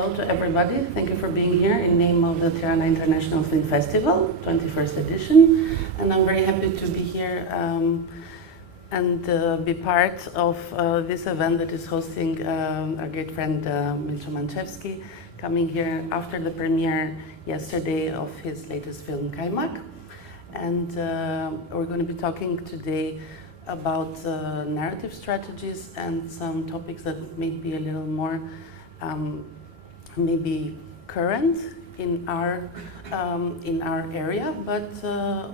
Hello to everybody. Thank you for being here in name of the Tirana International Film Festival, 21st edition. And I'm very happy to be here and be part of this event that is hosting our great friend Milcho Manchevski, coming here after the premiere yesterday of his latest film, Kaimak. And we're going to be talking today about narrative strategies and some topics that may be a little more maybe current in our area, but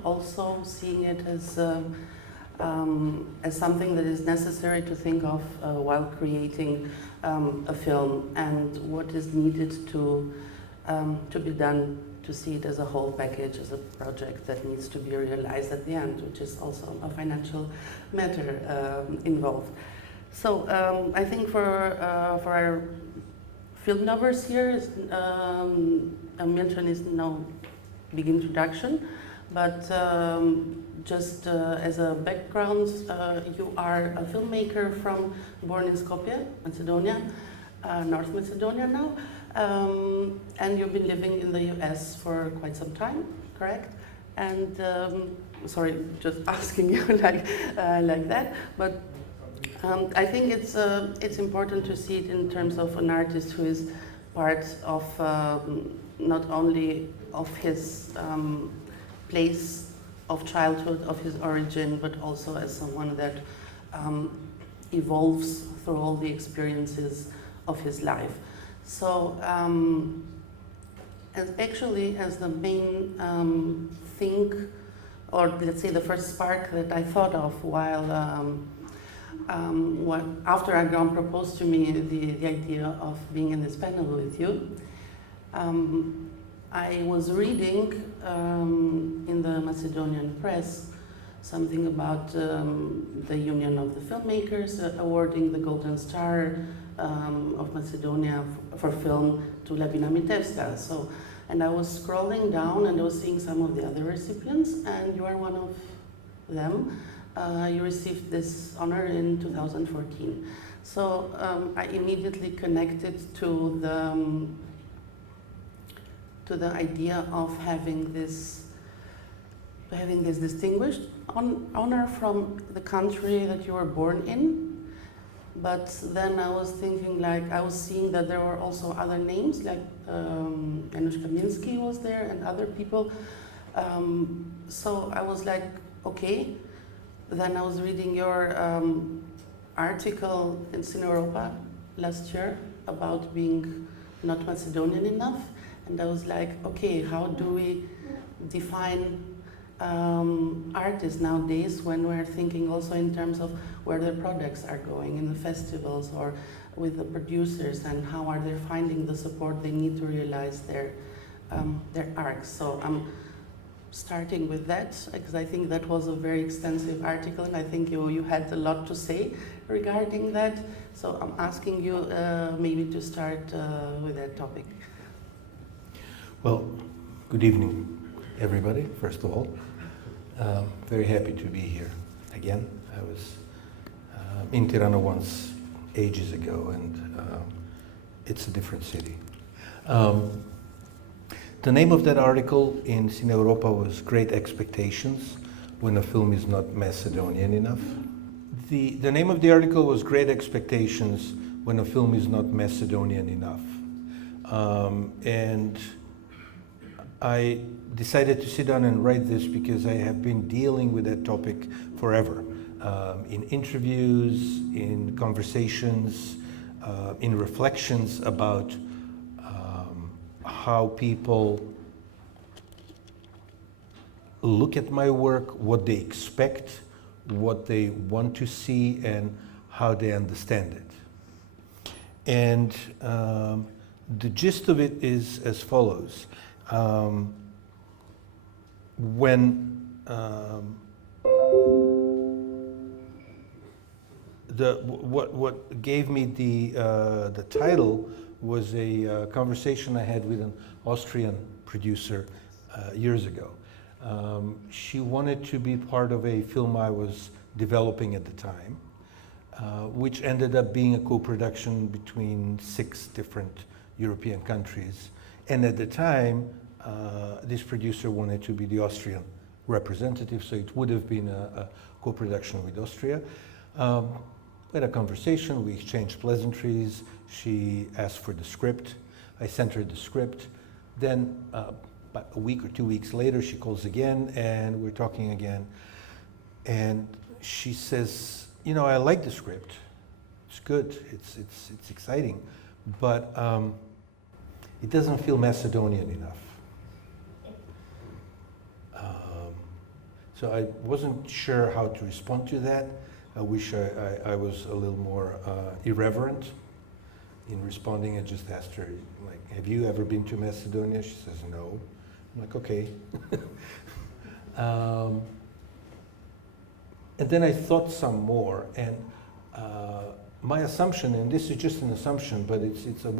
also seeing it as something that is necessary to think of while creating a film, and what is needed to be done to see it as a whole package, as a project that needs to be realized at the end, which is also a financial matter involved. So I think for our film lovers here, Milcho is no big introduction, but just as a background, you are a filmmaker born in Skopje, Macedonia, North Macedonia now, and you've been living in the US for quite some time, correct? And sorry, just asking you like that, but I think it's important to see it in terms of an artist who is part of not only of his place of childhood, of his origin, but also as someone that evolves through all the experiences of his life. So, as the main thing, or let's say the first spark that I thought of while after Agam proposed to me the idea of being in this panel with you, I was reading in the Macedonian press something about the Union of the Filmmakers awarding the Golden Star of Macedonia for film to Labina Mitevska. So, and I was scrolling down and I was seeing some of the other recipients, and you are one of them. You received this honor in 2014. So I immediately connected to the idea of having this distinguished honor from the country that you were born in. But then I was thinking, like, I was seeing that there were also other names, like Janusz Kaminski was there and other people. So I was like, okay. Then I was reading your article in Cine Europa last year about being not Macedonian enough, and I was like, okay, how do we define artists nowadays when we're thinking also in terms of where their products are going in the festivals or with the producers, and how are they finding the support they need to realize their arcs. So I'm starting with that, because I think that was a very extensive article, and I think you had a lot to say regarding that. So I'm asking you maybe to start with that topic. Well, good evening, everybody, first of all. Very happy to be here again. I was in Tirana once, ages ago, and it's a different city. The name of that article in Cine Europa was Great Expectations When a Film is Not Macedonian Enough. The name of the article was Great Expectations When a Film is Not Macedonian Enough. And I decided to sit down and write this because I have been dealing with that topic forever. In interviews, in conversations, in reflections about how people look at my work, what they expect, what they want to see, and how they understand it. And the gist of it is as follows. What gave me the title was a conversation I had with an Austrian producer years ago. She wanted to be part of a film I was developing at the time, which ended up being a co-production between 6 different European countries. And at the time, this producer wanted to be the Austrian representative, so it would have been a co-production with Austria. We had a conversation, we exchanged pleasantries, she asked for the script, I sent her the script. Then about a week or 2 weeks later, she calls again and we're talking again. And she says, you know, I like the script, it's good, it's exciting, but it doesn't feel Macedonian enough. So I wasn't sure how to respond to that. I wish I was a little more irreverent in responding. I just asked her, like, have you ever been to Macedonia? She says, no. I'm like, okay. And then I thought some more, and my assumption, and this is just an assumption, but it's a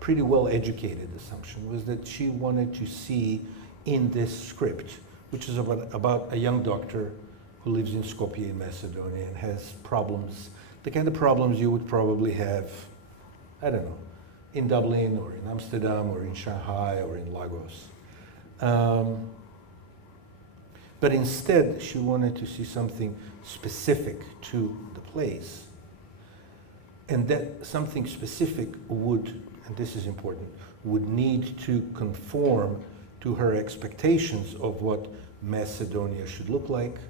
pretty well-educated assumption, was that she wanted to see in this script, which is about a young doctor who lives in Skopje in Macedonia and has problems, the kind of problems you would probably have, I don't know, in Dublin or in Amsterdam or in Shanghai or in Lagos. But instead, she wanted to see something specific to the place. And that something specific would, and this is important, would need to conform to her expectations of what Macedonia should look like,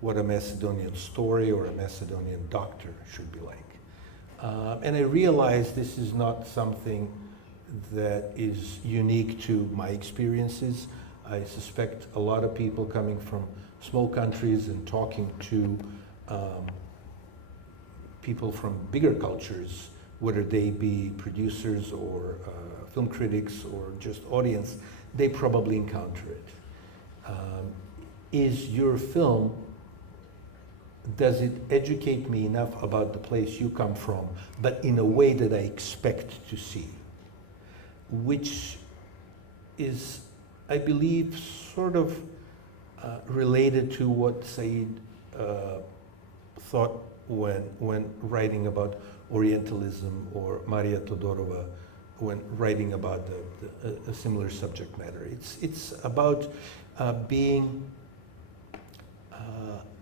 what a Macedonian story or a Macedonian doctor should be like. And I realized this is not something that is unique to my experiences. I suspect a lot of people coming from small countries and talking to people from bigger cultures, whether they be producers or film critics or just audience, they probably encounter it. Is your film, does it educate me enough about the place you come from, but in a way that I expect to see? Which is, I believe, sort of related to what Said thought when writing about Orientalism, or Maria Todorova when writing about a similar subject matter. It's about being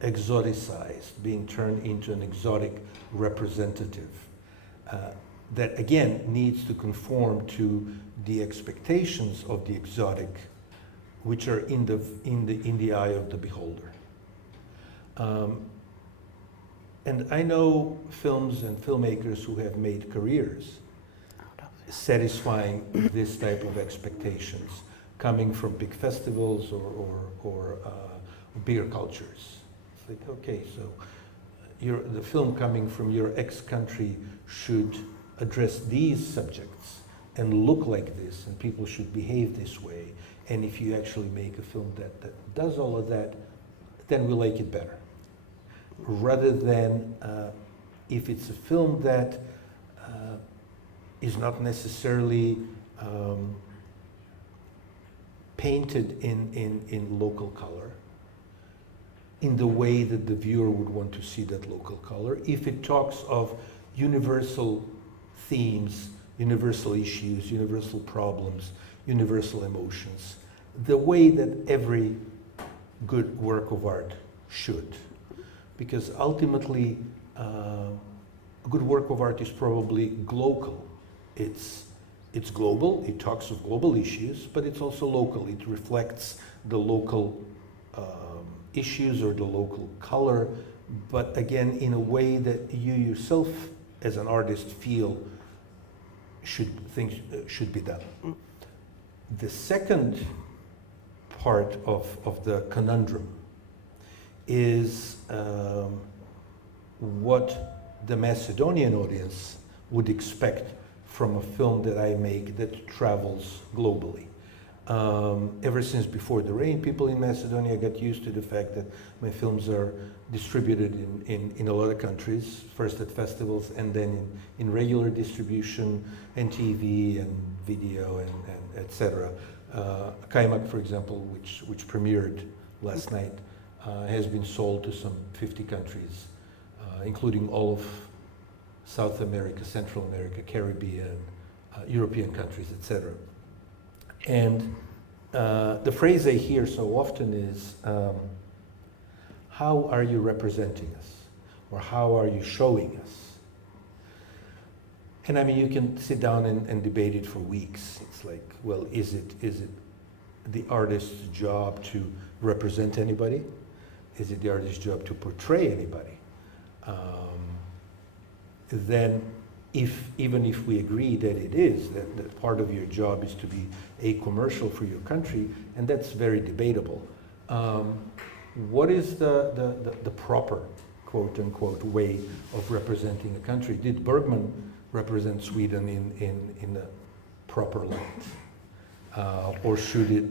exoticized, being turned into an exotic representative that again needs to conform to the expectations of the exotic, which are in the eye of the beholder. And I know films and filmmakers who have made careers satisfying this type of expectations, coming from big festivals or bigger cultures. It's like, okay, so the film coming from your ex-country should address these subjects and look like this, and people should behave this way. And if you actually make a film that does all of that, then we like it better. Rather than if it's a film that is not necessarily painted in local color, in the way that the viewer would want to see that local color. If it talks of universal themes, universal issues, universal problems, universal emotions, the way that every good work of art should. Because ultimately, a good work of art is probably global. It's global, it talks of global issues, but it's also local. It reflects the local issues or the local color, but again, in a way that you yourself, as an artist, feel things should be done. The second part of the conundrum is what the Macedonian audience would expect from a film that I make that travels globally. Ever since Before the Rain, people in Macedonia got used to the fact that my films are distributed in a lot of countries, first at festivals and then in regular distribution and TV and video and etc. Kaimak, for example, which premiered last night, has been sold to some 50 countries, including all of South America, Central America, Caribbean, European countries, etc. And the phrase I hear so often is, how are you representing us? Or how are you showing us? And I mean, you can sit down and debate it for weeks. It's like, well, is it the artist's job to represent anybody? Is it the artist's job to portray anybody? Then, even if we agree that it is, that part of your job is to be a commercial for your country, and that's very debatable. What is the proper, quote unquote, way of representing a country? Did Bergman represent Sweden in a proper light? Or should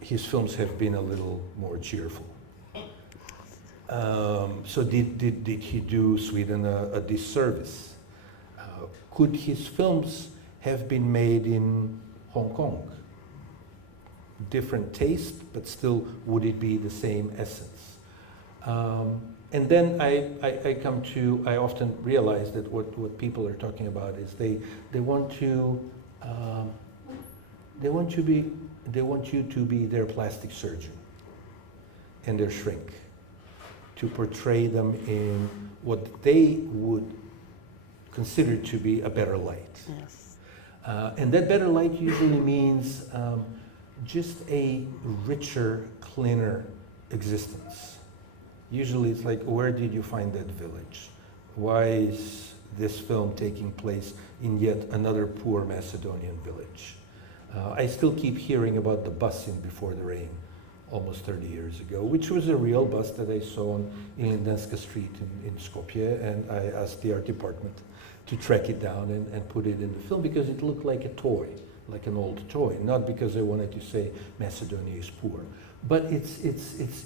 his films have been a little more cheerful? So did he do Sweden a disservice? Could his films have been made in Hong Kong? Different taste, but still, would it be the same essence? And then I often realize that what people are talking about is they want you to be their plastic surgeon and their shrink, to portray them in what they would consider to be a better light. Yes. And that better light usually means just a richer, cleaner existence. Usually it's like, where did you find that village? Why is this film taking place in yet another poor Macedonian village? I still keep hearing about the bus in Before the Rain, almost 30 years ago, which was a real bus that I saw in Lindenska Street in Skopje, and I asked the art department to track it down and put it in the film because it looked like a toy, like an old toy, not because I wanted to say Macedonia is poor. But it's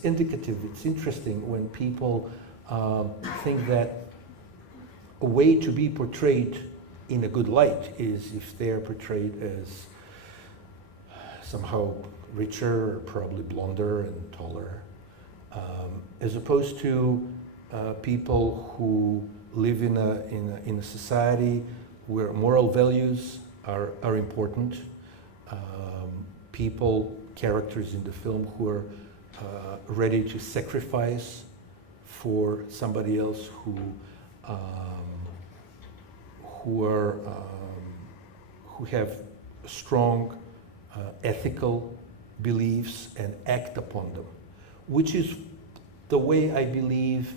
indicative, it's interesting when people think that a way to be portrayed in a good light is if they're portrayed as somehow richer, or probably blonder and taller, as opposed to people who live in a society where moral values are important. Characters in the film who are ready to sacrifice for somebody else, who have strong ethical beliefs and act upon them, which is the way I believe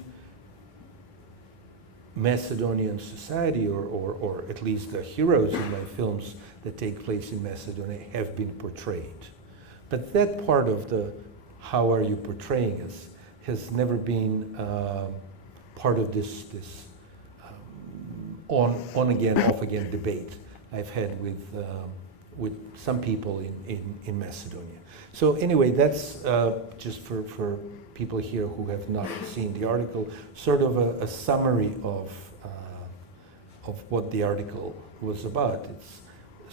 Macedonian society, or at least the heroes in my films that take place in Macedonia, have been portrayed. But that part of the how are you portraying us has never been part of this on again, off again debate I've had with some people in Macedonia. So anyway, that's just for people here who have not seen the article, sort of a summary of what the article was about. It's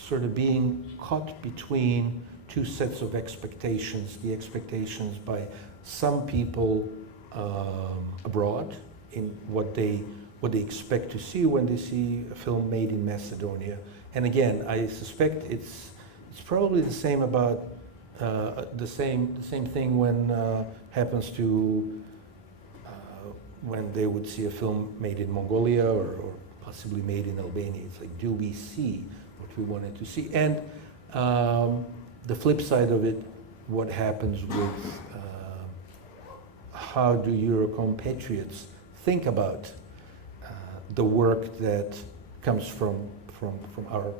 sort of being caught between two sets of expectations, the expectations by some people abroad in what they expect to see when they see a film made in Macedonia. And again, I suspect it's probably the same about the same thing when happens to when they would see a film made in Mongolia or possibly made in Albania. It's like, do we see what we wanted to see? And the flip side of it, what happens with how do Euro compatriots think about the work that comes from our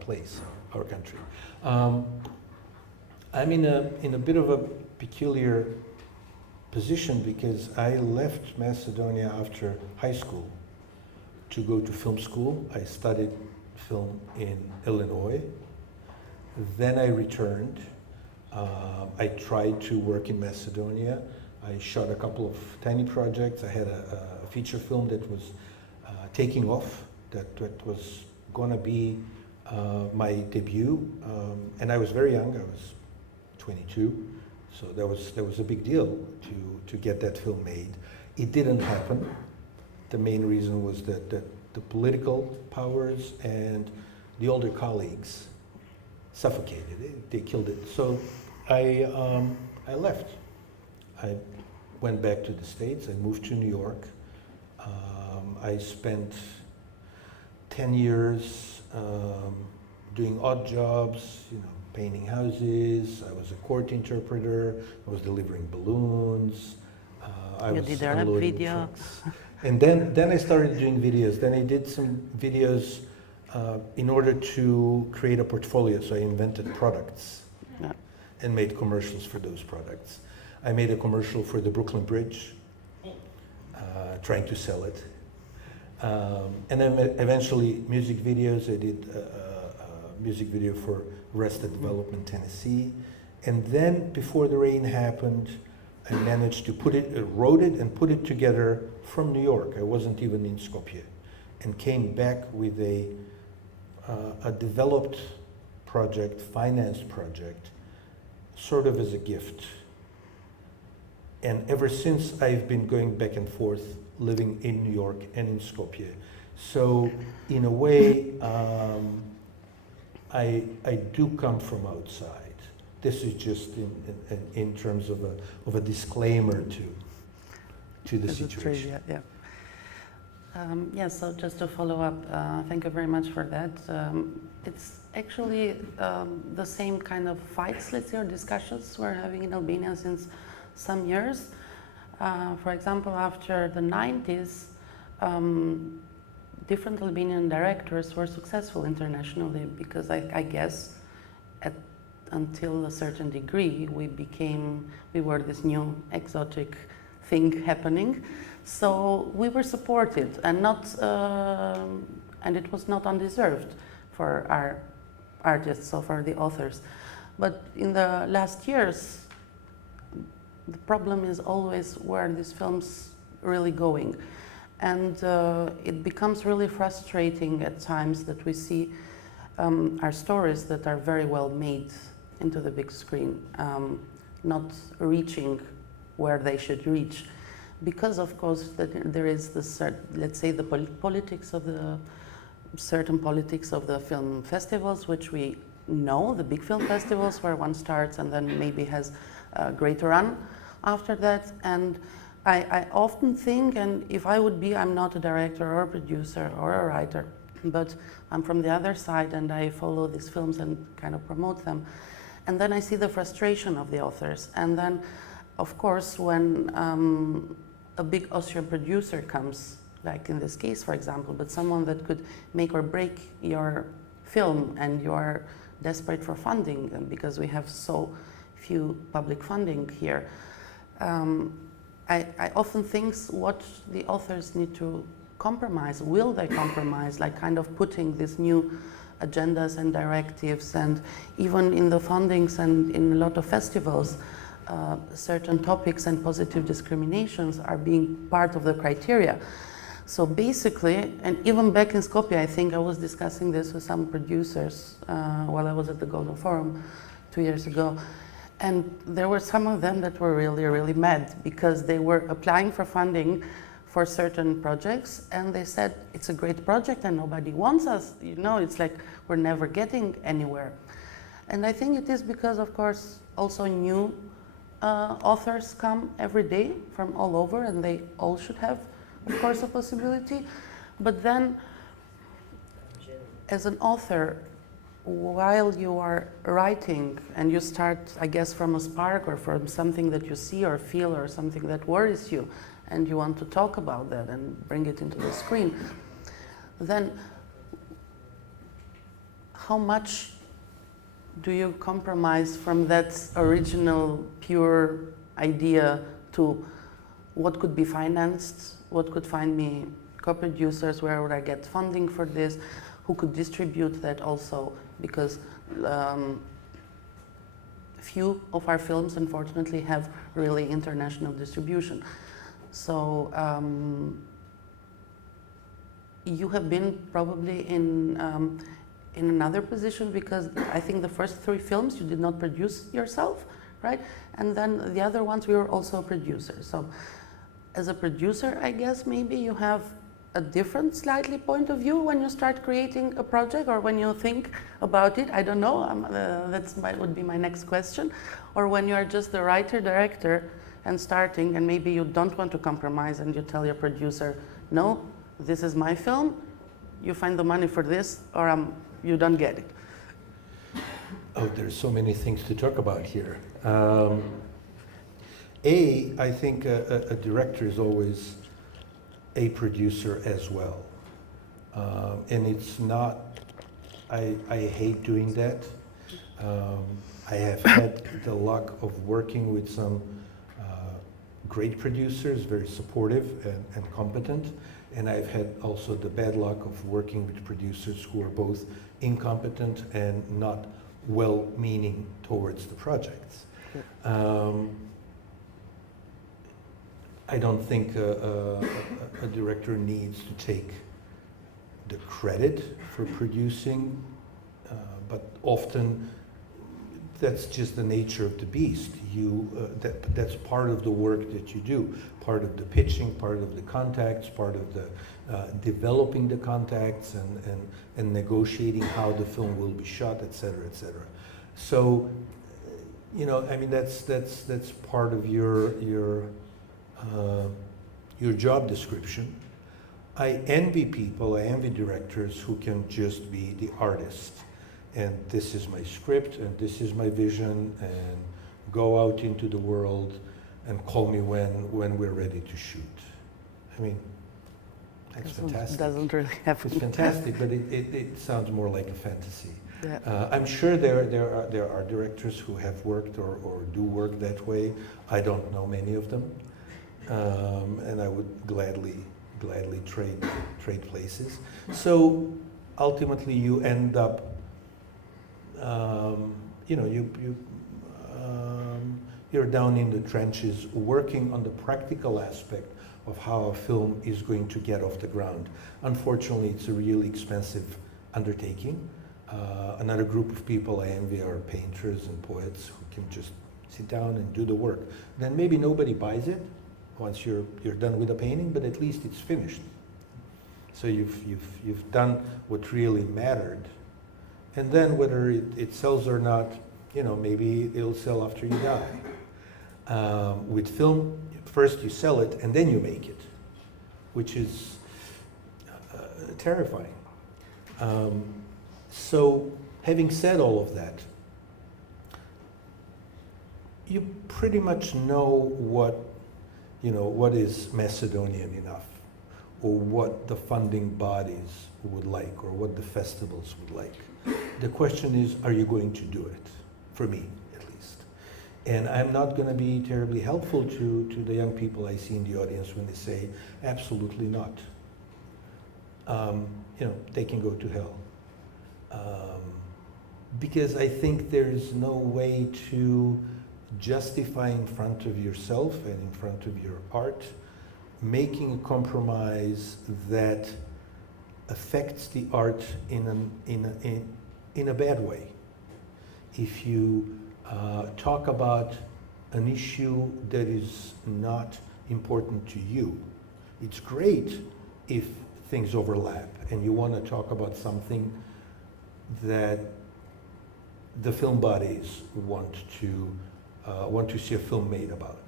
place, our country. I'm in a bit of a peculiar position because I left Macedonia after high school to go to film school. I studied film in Illinois. Then I returned. I tried to work in Macedonia. I shot a couple of tiny projects. I had a feature film that was taking off, that was gonna be my debut. And I was very young, I was 22. So that was a big deal to get that film made. It didn't happen. The main reason was that the political powers and the older colleagues suffocated. They killed it. So I left. I went back to the States. I moved to New York. I spent 10 years doing odd jobs, painting houses. I was a court interpreter. I was delivering balloons. I was did a rap unloading video. trucks. And then I started doing videos. Then I did some videos in order to create a portfolio. So I invented products and made commercials for those products. I made a commercial for the Brooklyn Bridge, trying to sell it. And then eventually music videos. I did a music video for Arrested Development, Tennessee. And then before the rain happened, I managed to wrote it and put it together from New York. I wasn't even in Skopje, and came back with a developed project, financed project, sort of as a gift. And ever since, I've been going back and forth, living in New York and in Skopje. So in a way, I do come from outside. This is just in terms of a disclaimer to the situation. Yeah. So just to follow up, thank you very much for that. It's actually the same kind of fights, let's say, or discussions we're having in Albania since some years. For example, after the 90s, different Albanian directors were successful internationally because I guess until a certain degree we were this new exotic thing happening. So we were supported and and it was not undeserved for our artists or for the authors. But in the last years, the problem is always where these films really going. And it becomes really frustrating at times that we see our stories that are very well made into the big screen, not reaching where they should reach. Because of course there is this, let's say, the politics of the certain politics of the film festivals, which we know, the big film festivals where one starts and then maybe has a great run after that. And I often think, and if I would be, I'm not a director or a producer or a writer, but I'm from the other side and I follow these films and kind of promote them. And then I see the frustration of the authors. And then, of course, when a big Austrian producer comes, like in this case, for example, but someone that could make or break your film and you are desperate for funding because we have so few public funding here, I often think what the authors need to compromise. Will they compromise, like kind of putting these new agendas and directives, and even in the fundings and in a lot of festivals, certain topics and positive discriminations are being part of the criteria. So basically, and even back in Skopje, I think I was discussing this with some producers while I was at the Golden Forum 2 years ago. And there were some of them that were really, really mad because they were applying for funding for certain projects and they said, it's a great project and nobody wants us. You know, it's like we're never getting anywhere. And I think it is because, of course, also new authors come every day from all over and they all should have, of course, a possibility. But then, as an author, while you are writing and you start, I guess, from a spark or from something that you see or feel or something that worries you and you want to talk about that and bring it into the screen, then how much do you compromise from that original pure idea to what could be financed, what could find me co-producers, where would I get funding for this, who could distribute that also, because few of our films unfortunately have really international distribution. So you have been probably in another position, because I think the first 3 films you did not produce yourself, right? And then the other ones we were also a producer. So as a producer, I guess maybe you have a different slightly point of view when you start creating a project, or when you think about it? I don't know, would be my next question. Or when you are just the writer, director, and starting, and maybe you don't want to compromise, and you tell your producer, no, this is my film, you find the money for this, or you don't get it. Oh, there's so many things to talk about here. I think a director is always a producer as well. And it's not, I hate doing that. I have had the luck of working with some great producers, very supportive and competent. And I've had also the bad luck of working with producers who are both incompetent and not well-meaning towards the projects. I don't think a director needs to take the credit for producing, but often that's just the nature of the beast. That's part of the work that you do, part of the pitching, part of the contacts, part of the developing the contacts and negotiating how the film will be shot, et cetera, et cetera. So, you know, I mean, that's part of your job description. I envy people, I envy directors who can just be the artist. And this is my script, and this is my vision, and go out into the world and call me when we're ready to shoot. I mean, that's fantastic. Doesn't really happen. It's fantastic, but it sounds more like a fantasy. Yeah. I'm sure there are directors who have worked or do work that way. I don't know many of them, and I would gladly trade places. So ultimately, you end up. You know, you're down in the trenches working on the practical aspect of how a film is going to get off the ground. Unfortunately, it's a really expensive undertaking. Another group of people I envy are painters and poets who can just sit down and do the work. Then maybe nobody buys it once you're done with the painting, but at least it's finished. So you've done what really mattered. And then whether it sells or not, you know, maybe it'll sell after you die. With film, first you sell it and then you make it, which is terrifying. So having said all of that, you pretty much know what is Macedonian enough, or what the funding bodies would like, or what the festivals would like. The question is, are you going to do it? For me, at least. And I'm not going to be terribly helpful to the young people I see in the audience when they say, absolutely not. You know, they can go to hell. Because I think there's no way to justify in front of yourself and in front of your art making a compromise that affects the art in a bad way. If you talk about an issue that is not important to you, it's great if things overlap and you want to talk about something that the film bodies want to see a film made about.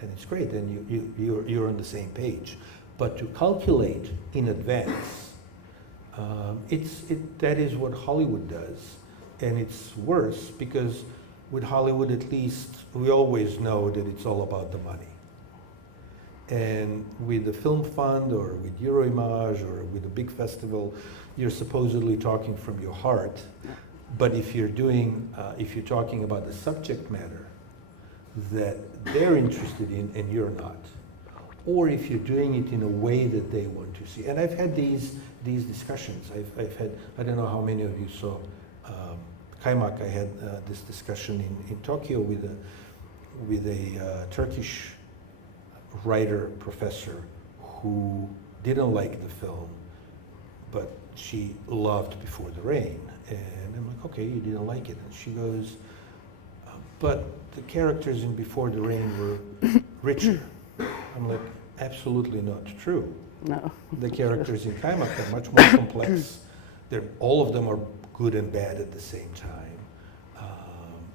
And it's great, then you're on the same page. But to calculate in advance, that is what Hollywood does. And it's worse because with Hollywood, at least, we always know that it's all about the money. And with the film fund or with Euroimage or with a big festival, you're supposedly talking from your heart. But if you're talking about the subject matter that they're interested in and you're not, or if you're doing it in a way that they want to see. And I've had these discussions. I've had, I don't know how many of you saw Kaymak. I had this discussion in Tokyo with a Turkish writer professor who didn't like the film, but she loved Before the Rain. And I'm like, okay, you didn't like it. And she goes, but the characters in Before the Rain were richer. I'm like, absolutely not true. No. The characters in Kaimak are much more complex. All of them are good and bad at the same time.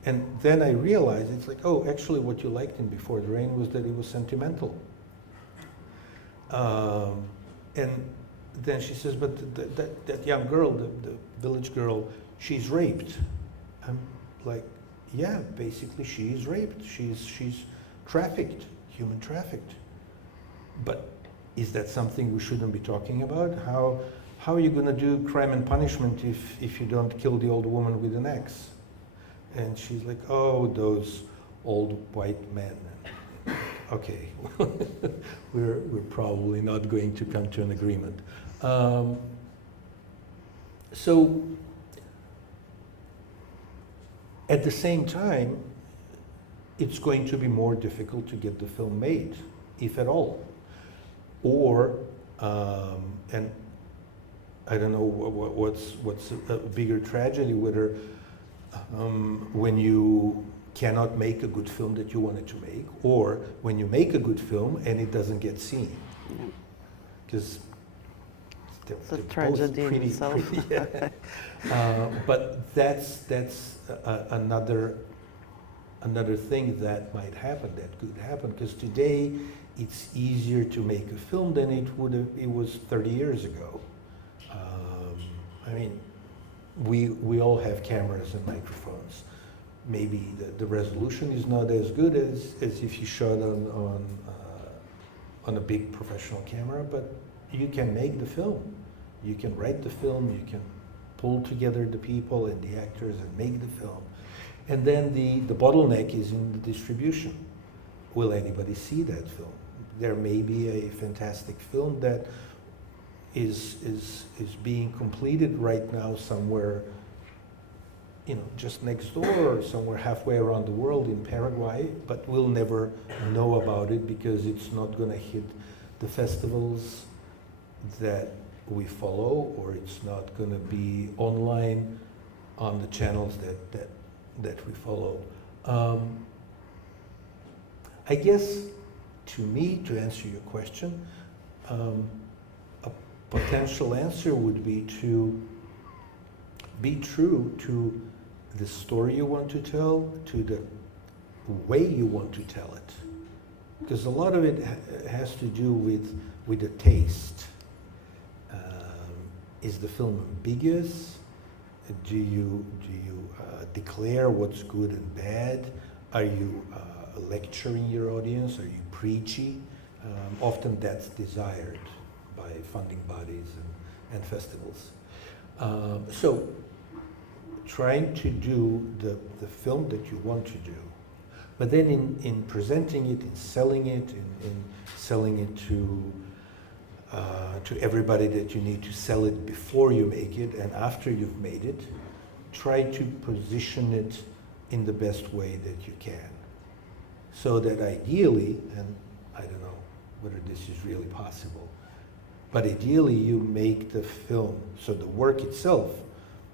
And then I realized, it's like, oh, actually what you liked in Before the Rain was that it was sentimental. And then she says, but that young girl, the village girl, she's raped. I'm like, yeah, basically she is raped. She's trafficked, human trafficked. But is that something we shouldn't be talking about? How are you going to do Crime and Punishment if you don't kill the old woman with an axe? And she's like, oh, those old white men. Okay, we're probably not going to come to an agreement. So at the same time, it's going to be more difficult to get the film made, if at all. Or, and I don't know what's a bigger tragedy, whether when you cannot make a good film that you wanted to make, or when you make a good film and it doesn't get seen. Because it's a tragedy in itself. Yeah. But that's another thing that might happen, that could happen, because today it's easier to make a film than it was 30 years ago. I mean, we all have cameras and microphones. Maybe the resolution is not as good as if you shot on a big professional camera, but you can make the film. You can write the film, you can pull together the people and the actors and make the film. And then the bottleneck is in the distribution. Will anybody see that film? There may be a fantastic film that is being completed right now somewhere, just next door or somewhere halfway around the world in Paraguay, but we'll never know about it because it's not going to hit the festivals that we follow, or it's not going to be online on the channels that we follow. I guess, to me, to answer your question, a potential answer would be to be true to the story you want to tell, to the way you want to tell it. Because a lot of it has to do with the taste. Is the film ambiguous? Do you declare what's good and bad? Are you lecturing your audience? Are you preachy? Often that's desired by funding bodies and festivals. So trying to do the film that you want to do, but then in presenting it, in selling it to everybody that you need to sell it before you make it and after you've made it, try to position it in the best way that you can. So that ideally, and I don't know whether this is really possible, but ideally you make the film so the work itself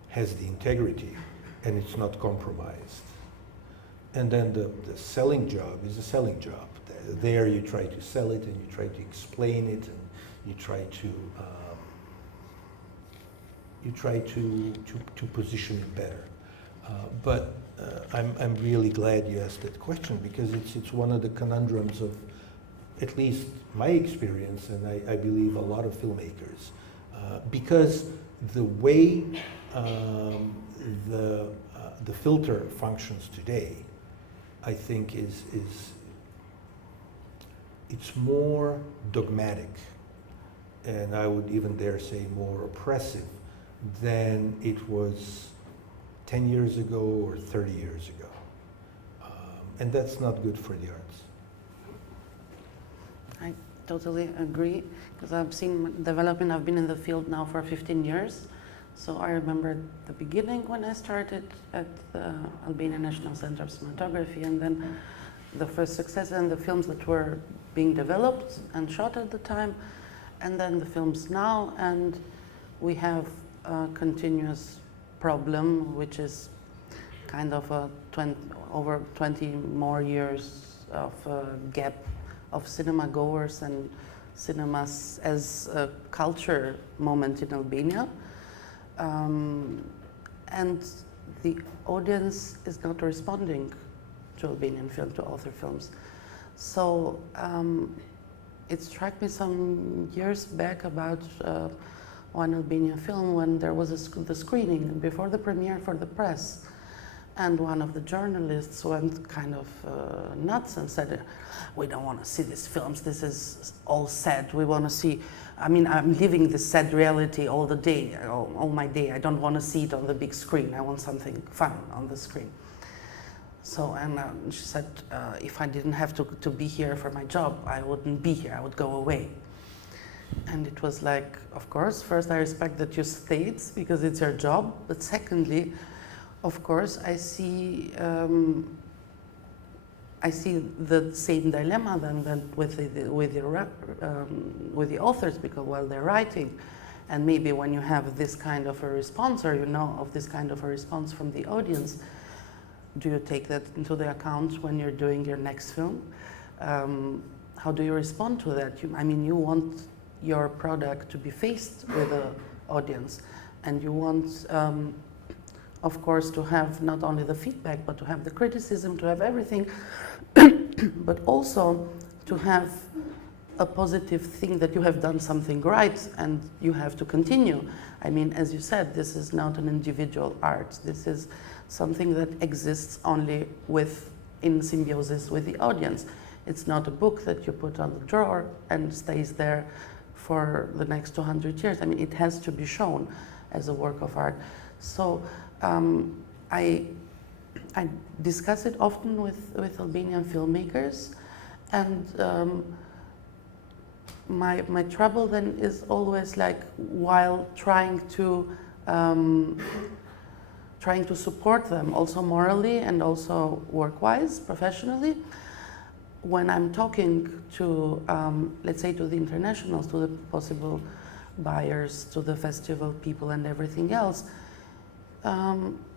has the integrity and it's not compromised. And then the selling job is a selling job. There you try to sell it and you try to explain it and you try to position it better. But I'm really glad you asked that question, because it's one of the conundrums of at least my experience, and I believe a lot of filmmakers, because the way the filter functions today, I think it's more dogmatic, and I would even dare say more oppressive than it was 10 years ago or 30 years ago. And that's not good for the arts. I totally agree, because I've seen development. I've been in the field now for 15 years. So I remember at the beginning when I started at the Albania National Center of Cinematography, and then the first success and the films that were being developed and shot at the time, and then the films now, and we have a continuous problem, which is kind of over 20 more years of gap of cinema goers and cinemas as a culture moment in Albania. And the audience is not responding to Albanian film, to author films. So it struck me some years back about one Albanian film when there was the screening before the premiere for the press. And one of the journalists went kind of nuts and said, we don't want to see these films, this is all sad, we want to see, I mean, I'm living this sad reality all the day, all my day, I don't want to see it on the big screen, I want something fun on the screen. So, and she said, if I didn't have to be here for my job, I wouldn't be here, I would go away. And it was like, of course, first I respect that you stayed because it's your job, but secondly, of course, I see the same dilemma then with the authors, because while they're writing, and maybe when you have this kind of a response, or you know of this kind of a response from the audience, do you take that into the account when you're doing your next film? How do you respond to that? I mean, you want your product to be faced with the audience, and you want, of course, to have not only the feedback, but to have the criticism, to have everything, but also to have a positive thing that you have done something right and you have to continue. I mean, as you said, this is not an individual art. This is something that exists only in symbiosis with the audience. It's not a book that you put on the drawer and stays there for the next 200 years. I mean, it has to be shown as a work of art. So I discuss it often with Albanian filmmakers, and my trouble then is always like, while trying to support them also morally and also work-wise, professionally, when I'm talking to, let's say, to the internationals, to the possible buyers, to the festival people and everything else,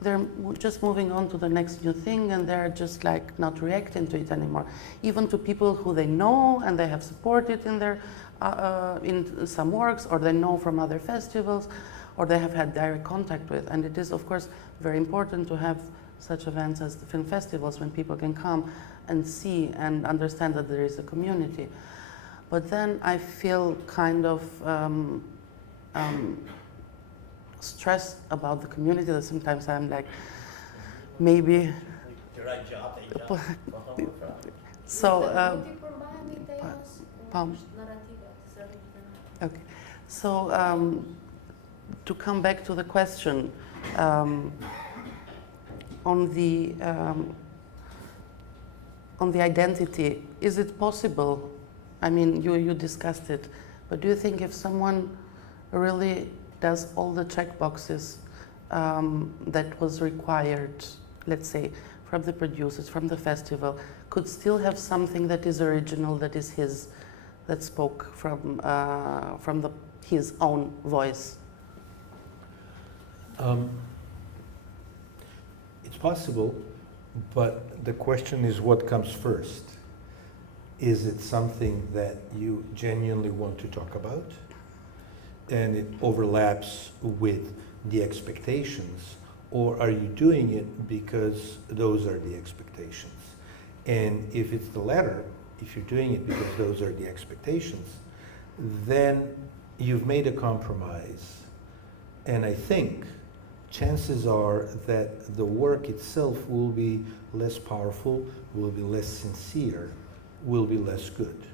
they're just moving on to the next new thing, and they're just like not reacting to it anymore. Even to people who they know and they have supported in their in some works, or they know from other festivals, or they have had direct contact with. And it is, of course, very important to have such events as the film festivals, when people can come and see and understand that there is a community. But then I feel kind of stressed about the community, that sometimes I'm like, maybe. So, okay. So, to come back to the question, on the identity, is it possible? I mean, you discussed it, but do you think if someone really does all the check boxes that was required, let's say, from the producers, from the festival, could still have something that is original, that is his, that spoke from his own voice? It's possible, but the question is, what comes first? Is it something that you genuinely want to talk about, and it overlaps with the expectations, or are you doing it because those are the expectations? And if it's the latter, if you're doing it because those are the expectations, then you've made a compromise. And I think chances are that the work itself will be less powerful, will be less sincere, will be less good.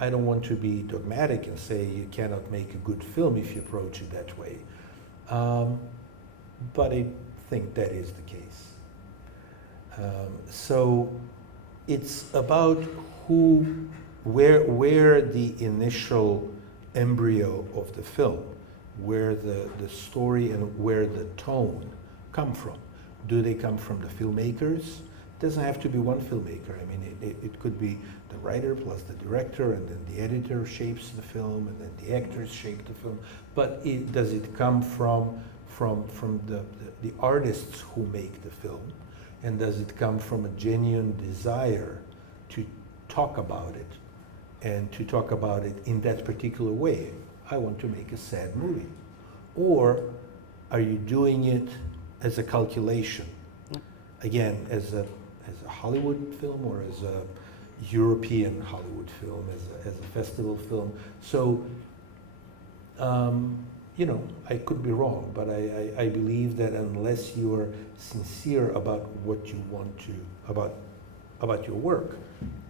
I don't want to be dogmatic and say you cannot make a good film if you approach it that way. But I think that is the case. So it's about where the initial embryo of the film, where the story and where the tone come from. Do they come from the filmmakers? It doesn't have to be one filmmaker. I mean, it could be the writer plus the director, and then the editor shapes the film, and then the actors shape the film. But does it come from the artists who make the film? And does it come from a genuine desire to talk about it and to talk about it in that particular way. I want to make a sad movie. Or are you doing it as a calculation? Again, as a Hollywood film or as a European Hollywood film, as a festival film. So, you know, I could be wrong, but I believe that unless you are sincere about what you want to, about your work,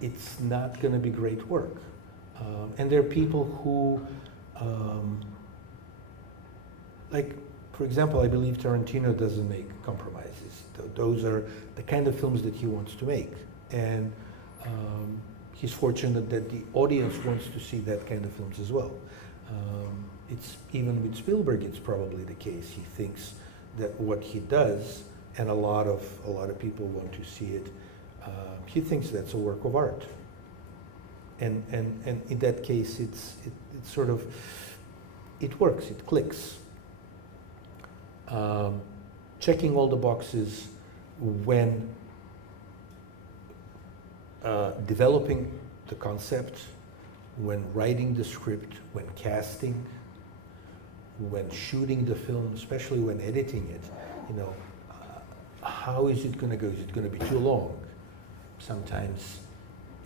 it's not going to be great work. And there are people who, like, for example, I believe Tarantino doesn't make compromises. Those are the kind of films that he wants to make. And he's fortunate that the audience wants to see that kind of films as well. It's even with Spielberg, it's probably the case. He thinks that what he does, and a lot of people want to see it, he thinks that's a work of art. And in that case, it's sort of, it works, it clicks. Checking all the boxes when developing the concept, when writing the script, when casting, when shooting the film, especially when editing it, you know, how is it going to go? Is it going to be too long? Sometimes,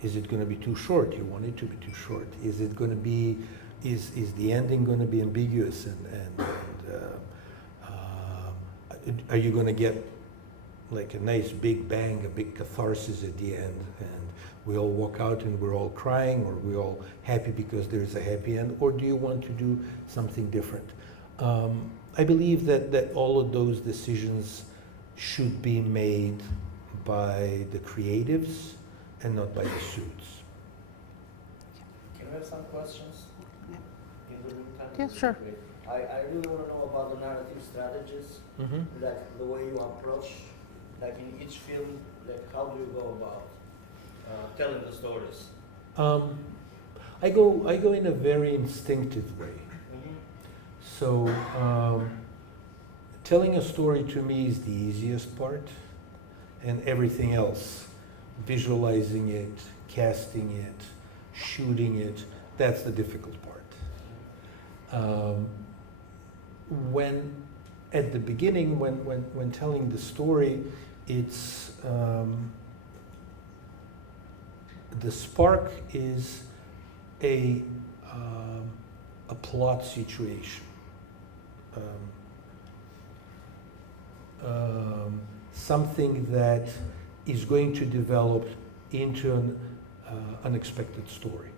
is it going to be too short? You want it to be too short. Is it going to be, is the ending going to be ambiguous? Are you going to get like a nice big bang, a big catharsis at the end, and we all walk out and we're all crying, or we're all happy because there's a happy end? Or do you want to do something different? I believe that all of those decisions should be made by the creatives and not by the suits. Can we have some questions? Yeah. In the meantime? Yeah, sure. I really want to know about the narrative strategies, like the way you approach, like in each film, like how do you go about telling the stories? I go in a very instinctive way. So telling a story to me is the easiest part, and everything else, visualizing it, casting it, shooting it, that's the difficult part. When at the beginning, when telling the story, it's the spark is a plot situation. Something that is going to develop into an unexpected story.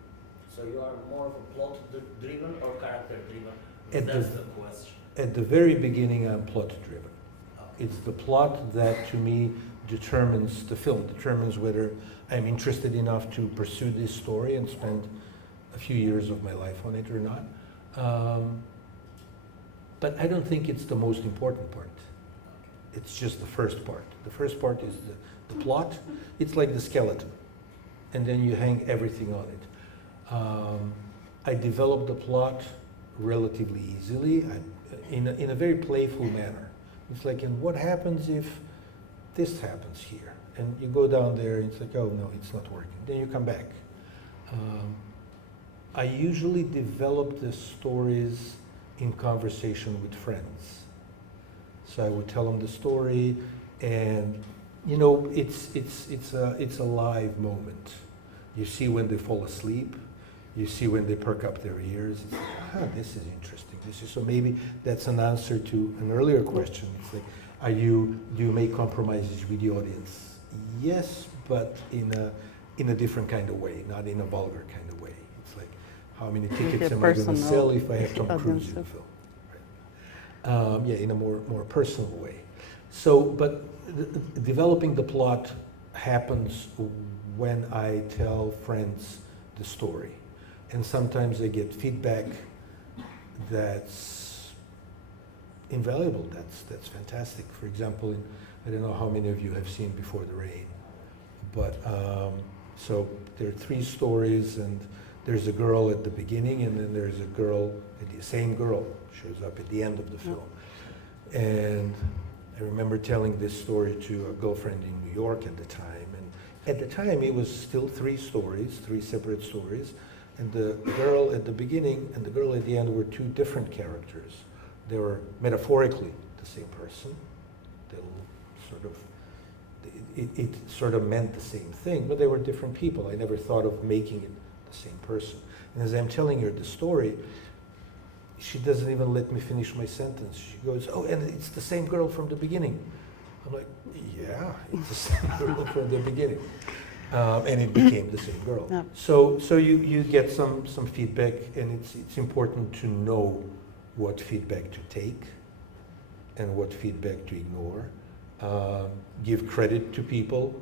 So you are more of a plot-driven or character-driven? That's the question. At the very beginning, I'm plot-driven. Okay. It's the plot that, to me, determines the film, determines whether I'm interested enough to pursue this story and spend a few years of my life on it or not. But I don't think it's the most important part. It's just the first part. The first part is the plot. It's like the skeleton. And then you hang everything on it. I developed the plot relatively easily, in a very playful manner. It's like, and what happens if this happens here? And you go down there and it's like, oh no, it's not working. Then you come back. I usually develop the stories in conversation with friends. So I would tell them the story, and you know, it's a live moment. You see when they fall asleep, you see when they perk up their ears. It's like, this is interesting. So maybe that's an answer to an earlier question. It's like, do you make compromises with the audience? Yes, but in a different kind of way, not in a vulgar kind of way. It's like, how many tickets am I going to sell if I have Tom Cruise in the film? Right. In a more personal way. So, but developing the plot happens when I tell friends the story. And sometimes I get feedback that's invaluable, that's fantastic. For example, I don't know how many of you have seen Before the Rain, but so there are 3 stories, and there's a girl at the beginning, and then there's a girl, the same girl shows up at the end of the film. And I remember telling this story to a girlfriend in New York at the time, and at the time it was still 3 stories, 3 separate stories, And the girl at the beginning and the girl at the end were two different characters. They were metaphorically the same person. They sort of, it sort of meant the same thing, but they were different people. I never thought of making it the same person. And as I'm telling her the story, she doesn't even let me finish my sentence. She goes, "Oh, and it's the same girl from the beginning." I'm like, "Yeah, it's the same girl from the beginning." And it became the same girl. Yeah. So you get some feedback, and it's important to know what feedback to take and what feedback to ignore. Give credit to people.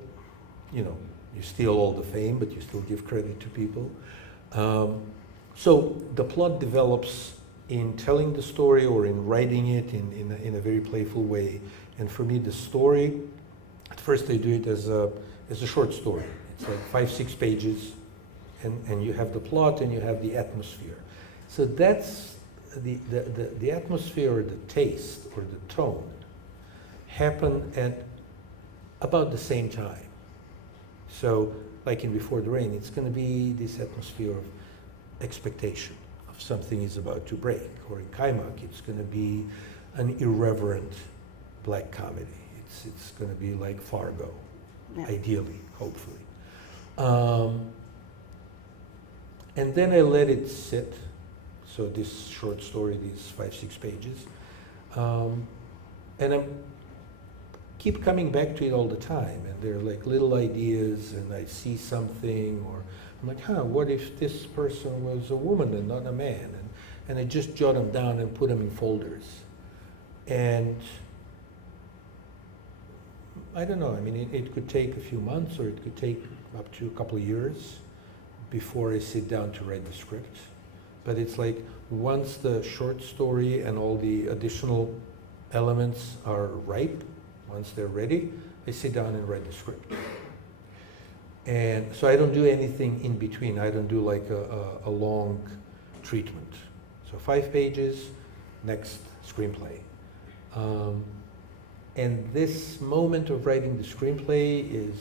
You know, you steal all the fame, but you still give credit to people. So the plot develops in telling the story or in writing it in a very playful way. And for me, the story, at first I do it as a short story. It's like 5-6 pages, and you have the plot and you have the atmosphere. So that's the atmosphere or the taste or the tone happen at about the same time. So like in Before the Rain, it's going to be this atmosphere of expectation of something is about to break. Or in Kaimak, it's going to be an irreverent black comedy. It's going to be like Fargo, Yeah. ideally, hopefully. And then I let it sit. So this short story, these 5-6 pages. And I keep coming back to it all the time. And they're like little ideas, and I see something, or I'm like, what if this person was a woman and not a man? And I just jot them down and put them in folders. And I don't know, I mean, it could take a few months, or it could take up to a couple of years before I sit down to write the script. But it's like, once the short story and all the additional elements are ripe, once they're ready, I sit down and write the script. And so I don't do anything in between. I don't do like a long treatment. So 5 pages, next screenplay. And this moment of writing the screenplay is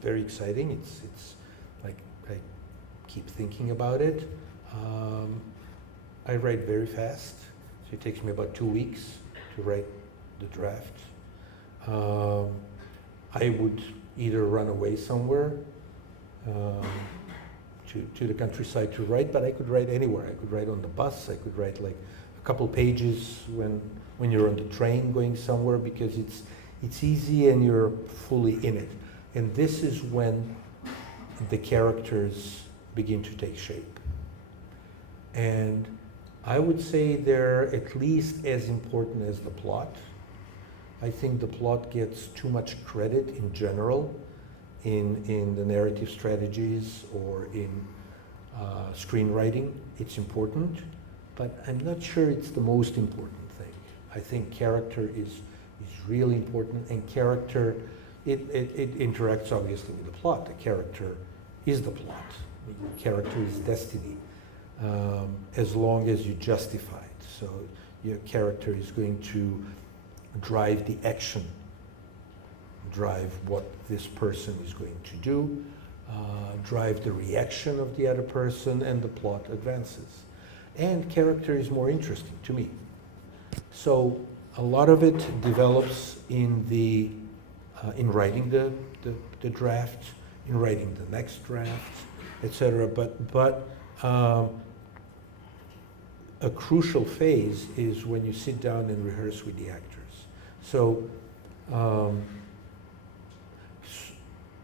very exciting. It's like I keep thinking about it. I write very fast, so it takes me about 2 weeks to write the draft. I would either run away somewhere to the countryside to write, but I could write anywhere. I could write on the bus. I could write like a couple pages when you're on the train going somewhere, because it's easy and you're fully in it. And this is when the characters begin to take shape. And I would say they're at least as important as the plot. I think the plot gets too much credit in general in the narrative strategies or in screenwriting. It's important, but I'm not sure it's the most important thing. I think character is really important, and character, it interacts obviously with the plot. The character is the plot. The character is destiny, as long as you justify it. So your character is going to drive the action, drive what this person is going to do, drive the reaction of the other person, and the plot advances. And character is more interesting to me. So a lot of it develops in writing the draft, in writing the next draft, etc. But a crucial phase is when you sit down and rehearse with the actors. So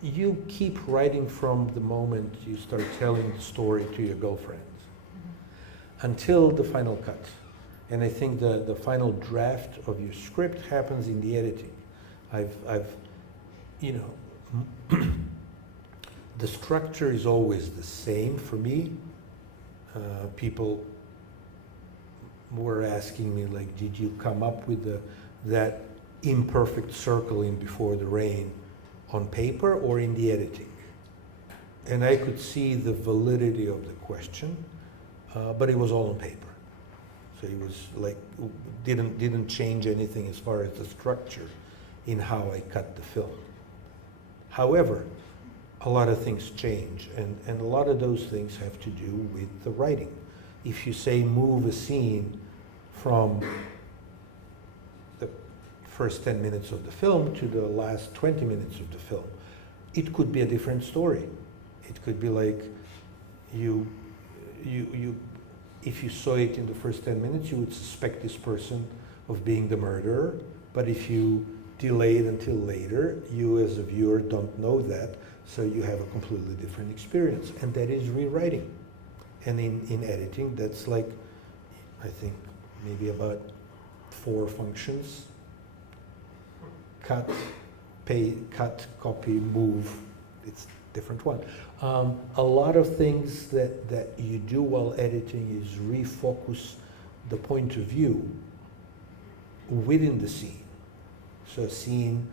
you keep writing from the moment you start telling the story to your girlfriend until the final cut. And I think the final draft of your script happens in the editing. I've you know, the structure is always the same for me. People were asking me, like, did you come up with that imperfect circle in Before the Rain on paper or in the editing? And I could see the validity of the question, but it was all on paper. So it was like, didn't change anything as far as the structure in how I cut the film. However, a lot of things change, and a lot of those things have to do with the writing. If you say move a scene from the first 10 minutes of the film to the last 20 minutes of the film, it could be a different story. It could be like if you saw it in the first 10 minutes, you would suspect this person of being the murderer, but if you delay it until later, you as a viewer don't know that, so you have a completely different experience, and that is rewriting. And in editing, that's like, I think, maybe about 4 functions. Cut, copy, move, it's different one. A lot of things that you do while editing is refocus the point of view within the scene. So a scene,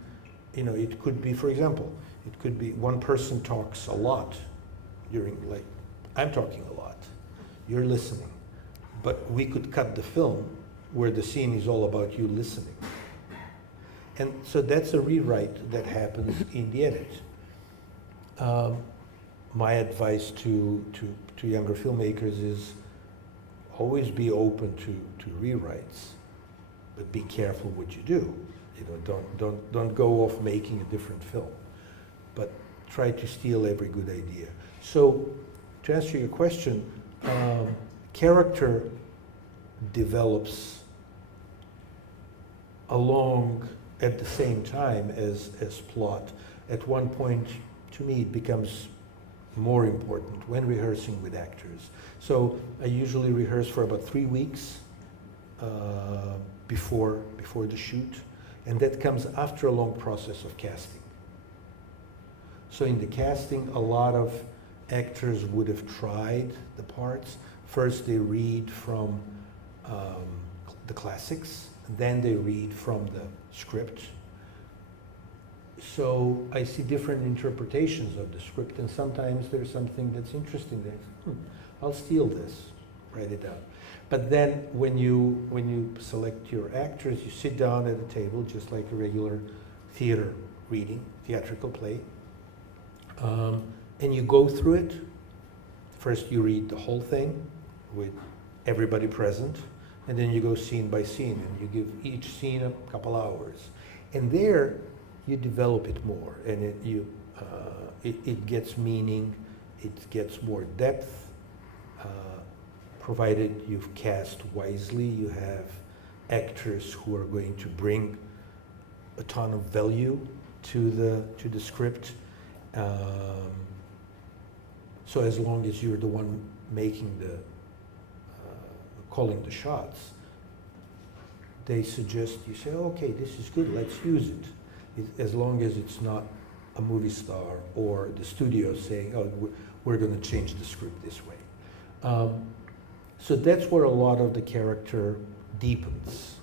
it could be, for example, it could be one person talks a lot during, like, I'm talking a lot, you're listening, but we could cut the film where the scene is all about you listening. And so that's a rewrite that happens in the edit. My advice to younger filmmakers is always be open to rewrites, but be careful what you do. Don't go off making a different film, but try to steal every good idea. So to answer your question, character develops along at the same time as plot. At one point, to me, it becomes more important when rehearsing with actors. So I usually rehearse for about 3 weeks before the shoot, and that comes after a long process of casting. So in the casting, a lot of actors would have tried the parts. First they read from the classics, then they read from the script. So I see different interpretations of the script, and sometimes there's something that's interesting there. I'll steal this, write it down. But then when you select your actors, you sit down at a table just like a regular theater reading, theatrical play, and you go through it. First you read the whole thing with everybody present, and then you go scene by scene, and you give each scene a couple hours. And there you develop it more, and it gets meaning, it gets more depth, provided you've cast wisely, you have actors who are going to bring a ton of value to the script. So as long as you're the one making calling the shots, they suggest you say, okay, this is good, let's use it. As long as it's not a movie star or the studio saying, oh, we're going to change the script this way. So that's where a lot of the character deepens.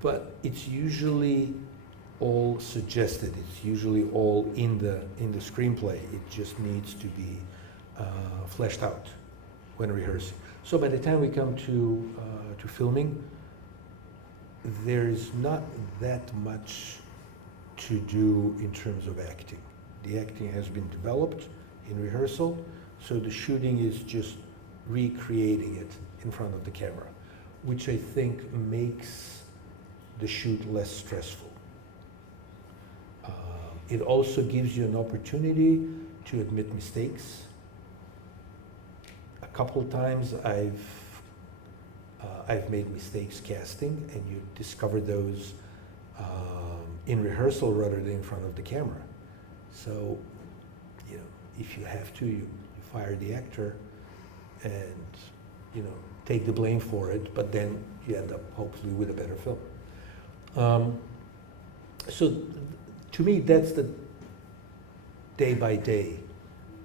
But it's usually all suggested. It's usually all in the screenplay. It just needs to be fleshed out when rehearsing. So by the time we come to filming, there's not that much to do in terms of acting. The acting has been developed in rehearsal, so the shooting is just recreating it in front of the camera, which I think makes the shoot less stressful. It also gives you an opportunity to admit mistakes. A couple times I've made mistakes casting, and you discover those in rehearsal rather than in front of the camera. So, if you have to, you fire the actor and, take the blame for it, but then you end up hopefully with a better film. So to me, that's the day-by-day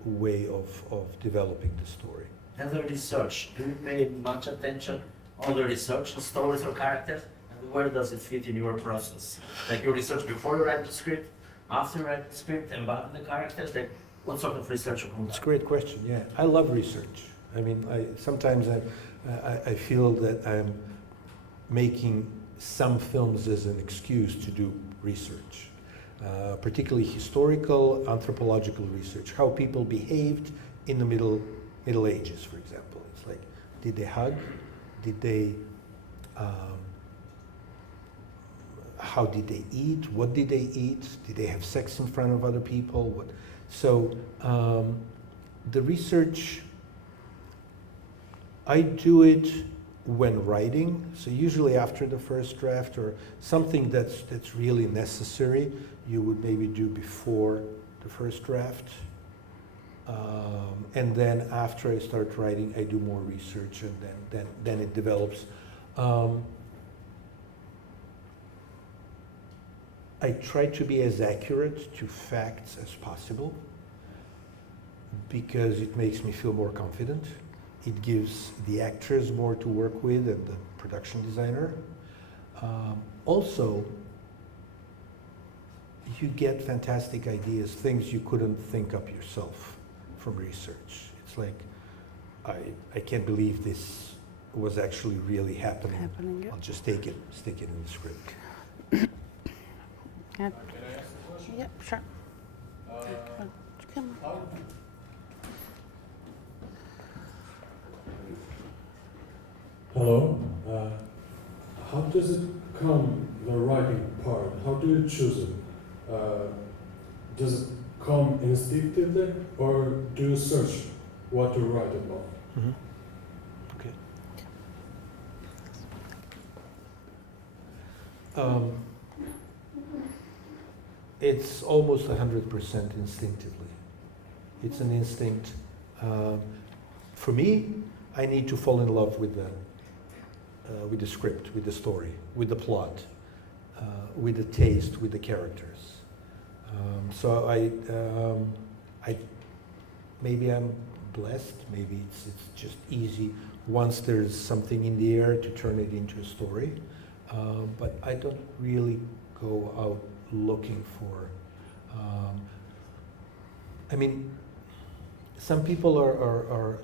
way of developing the story. And the research, do you pay much attention on the research, stories or characters? And where does it fit in your process? Like you research before you write the script, after you write the script, embody the characters? Like what sort of research you conduct? It's a great question, yeah. I love research. I mean, sometimes I feel that I'm making some films as an excuse to do research. particularly historical, anthropological research, how people behaved in the Middle Ages, for example. It's like, did they hug? Did they, how did they eat? What did they eat? Did they have sex in front of other people? What? So the research, I do it when writing, so usually after the first draft, or something that's really necessary, you would maybe do before the first draft. And then after I start writing, I do more research, and then it develops. I try to be as accurate to facts as possible because it makes me feel more confident. It gives the actors more to work with and the production designer. Also, you get fantastic ideas, things you couldn't think up yourself from research. It's like, I can't believe this was actually really happening. Yeah. I'll just take it, stick it in the script. Yeah. Can I ask a question? Yeah, sure. Come on. Hello. How does it come, the writing part? How do you choose it? Does it come instinctively, or do you search what to write about? Mm-hmm. Okay. It's almost 100% instinctively. It's an instinct. For me, I need to fall in love with the script, with the story, with the plot, with the taste, with the characters. So maybe I'm blessed. Maybe it's just easy once there's something in the air to turn it into a story. But I don't really go out looking for. I mean, some people are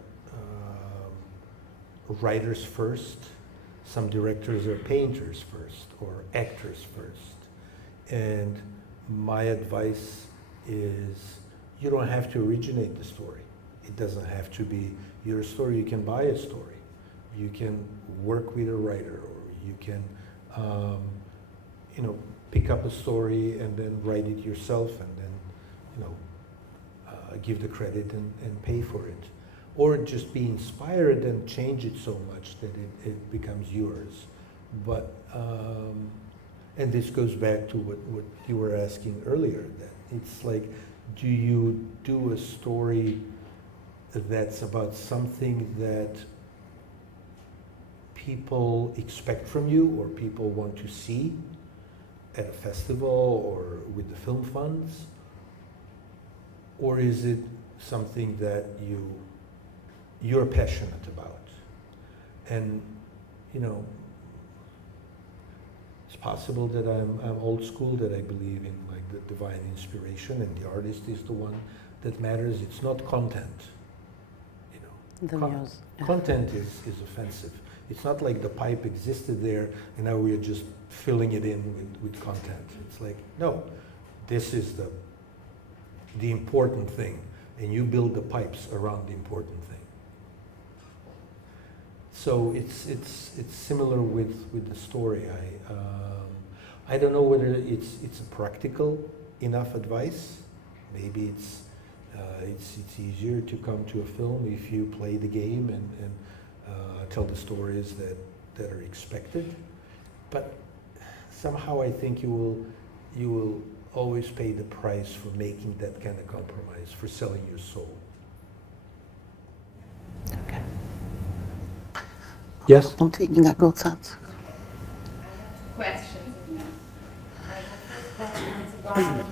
writers first. Some directors are painters first or actors first. And my advice is you don't have to originate the story. It doesn't have to be your story. You can buy a story. You can work with a writer, or you can, pick up a story and then write it yourself, and then, give the credit and pay for it. Or just be inspired and change it so much that it becomes yours. But, and this goes back to what you were asking earlier, that it's like, do you do a story that's about something that people expect from you or people want to see at a festival or with the film funds? Or is it something that you're passionate about? And, it's possible that I'm old school, that I believe in like the divine inspiration and the artist is the one that matters. It's not content. The news. Yeah. Content is offensive. It's not like the pipe existed there and now we're just filling it in with content. It's like, no, this is the important thing, and you build the pipes around the important thing. So it's similar with the story. I don't know whether it's a practical enough advice. Maybe it's easier to come to a film if you play the game and tell the stories that are expected. But somehow I think you will always pay the price for making that kind of compromise, for selling your soul. Okay. Yes? I'm taking that both sides. Questions. It's about I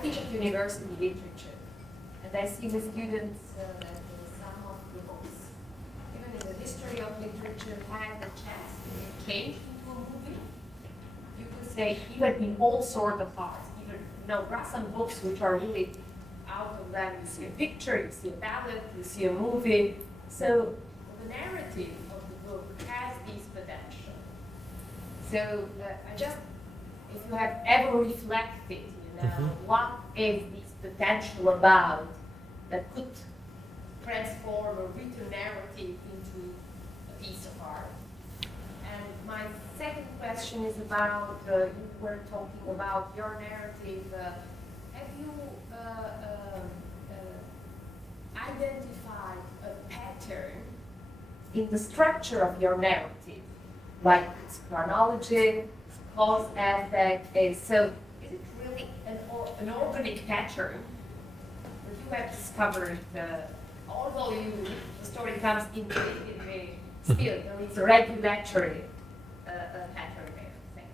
teach at university literature, and I see the students that some of the books, even in the history of literature, had the chance to be changed into a movie. You could say even in all sorts of arts. Even there are some books which are really out of them. You see a picture, you see a ballad, you see a movie. So the narrative of the book has this potential. So I just if you have ever reflected, what is this potential about that could transform a written narrative into a piece of art. And my second question is about, you were talking about your narrative. Have you identified a pattern in the structure of your narrative? Like its chronology, cause, effect, so is it really an organic pattern that you have discovered, although the story comes in the still there is a regulatory pattern there? Thank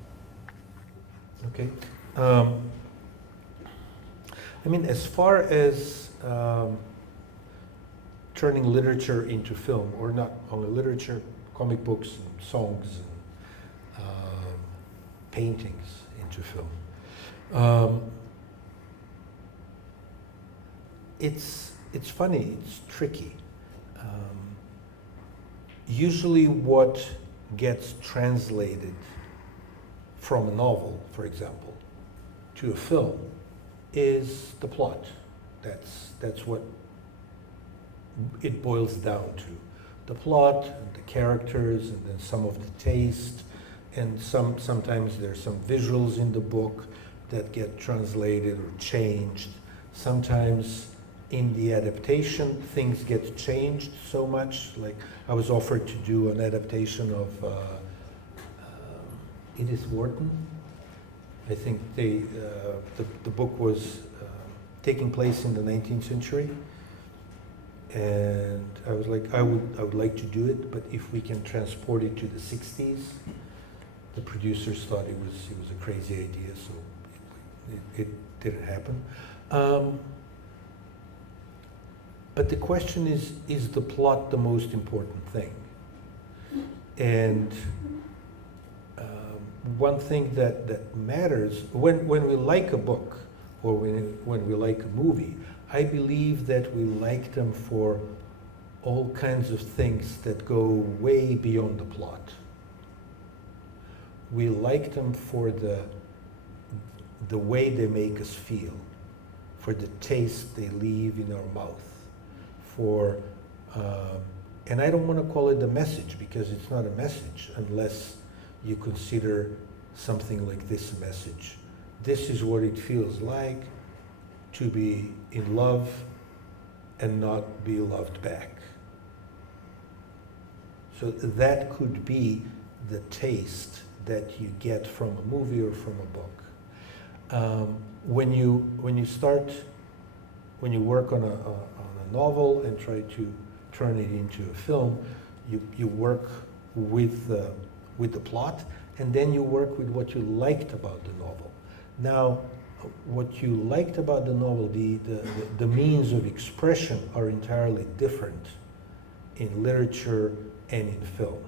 you. Okay. I mean, as far as turning literature into film, or not only literature, comic books, and songs, and paintings into film. It's funny, it's tricky. Usually what gets translated from a novel, for example, to a film is the plot. That's what it boils down to. The plot, and the characters, and then some of the taste, and sometimes there's some visuals in the book that get translated or changed. Sometimes in the adaptation, things get changed so much. Like I was offered to do an adaptation of Edith Wharton. I think the book was taking place in the 19th century, and I was like, I would like to do it, but if we can transport it to the 60s. The producers thought it was a crazy idea, so it didn't happen. But the question is the plot the most important thing? And one thing that matters, when we like a book, or when we like a movie, I believe that we like them for all kinds of things that go way beyond the plot. We like them for the way they make us feel, for the taste they leave in our mouth, for, and I don't want to call it a message, because it's not a message unless you consider something like this a message. This is what it feels like to be in love and not be loved back. So that could be the taste that you get from a movie or from a book. When you work on a novel and try to turn it into a film, you work with the plot, and then you work with what you liked about the novel. Now, what you liked about the novel, the means of expression are entirely different in literature and in film.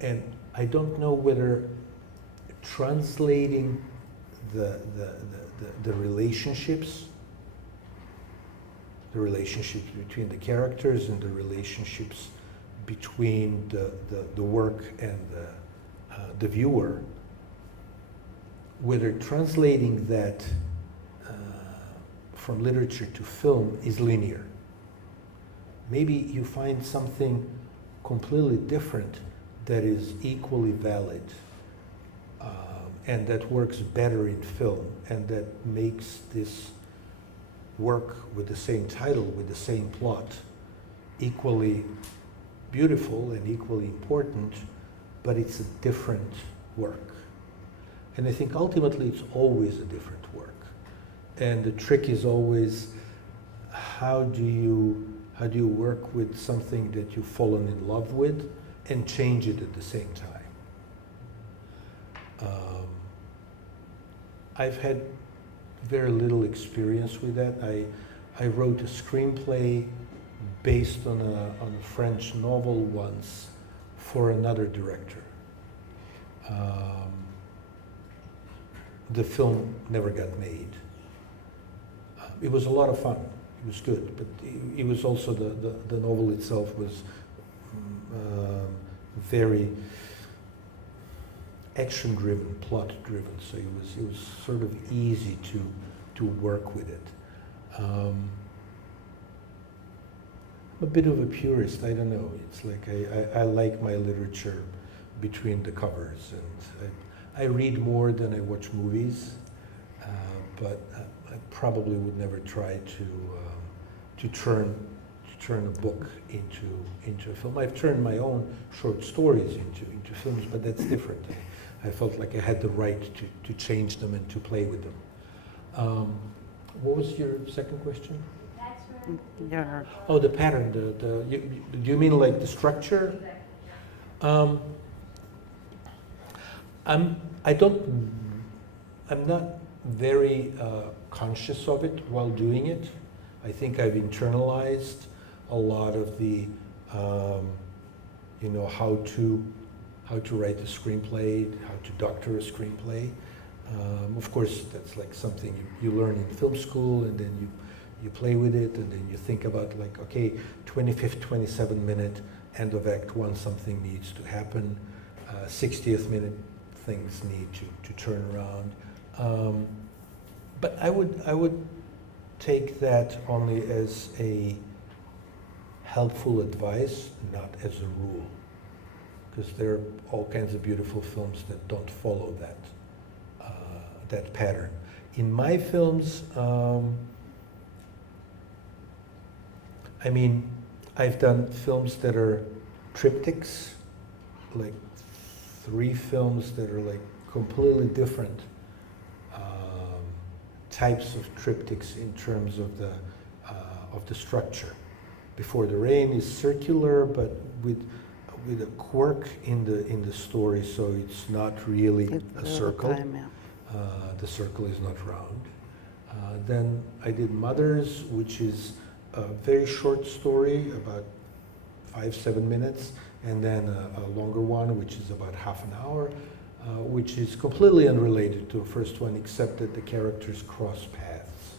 And I don't know whether translating the relationships between the characters and the relationships between the work and the viewer, whether translating that from literature to film is linear. Maybe you find something completely different that is equally valid and that works better in film, and that makes this work with the same title, with the same plot, equally beautiful and equally important, but it's a different work. And I think ultimately it's always a different work. And the trick is always, how do you work with something that you've fallen in love with and change it at the same time? I've had very little experience with that. I wrote a screenplay based on a French novel once for another director. The film never got made. It was a lot of fun. It was good, but it was also the novel itself was very action-driven, plot-driven, so it was sort of easy to work with it. I'm a bit of a purist, I don't know. It's like I like my literature between the covers, and I read more than I watch movies, but I probably would never try to turn a book into a film. I've turned my own short stories into films, but that's different. I felt like I had the right to change them and to play with them. What was your second question? Yeah. Oh, the pattern. Do you mean like the structure? I'm not very conscious of it while doing it. I think I've internalized a lot of the, how to write a screenplay, how to doctor a screenplay. Of course, that's like something you learn in film school, and then you play with it, and then you think about like, okay, 25th, 27-minute, end of Act 1, something needs to happen. 60th minute, things need to turn around. But I would take that only as a helpful advice, not as a rule, because there are all kinds of beautiful films that don't follow that pattern. In my films, I've done films that are triptychs, like 3 films that are like completely different types of triptychs in terms of the structure. Before the Rain is circular, but with a quirk in the story, so it's not really a circle. The circle is not round. Then I did Mothers, which is a very short story, about 5-7 minutes, and then a longer one, which is about half an hour, which is completely unrelated to the first one, except that the characters cross paths.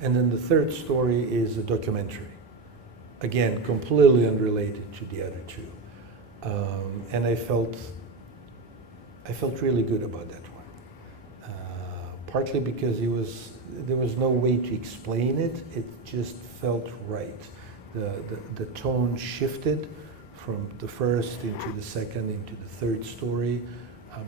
And then the third story is a documentary. Again, completely unrelated to the other 2. And I felt really good about that one. Partly because there was no way to explain it. It just felt right. The tone shifted from the first into the second into the third story,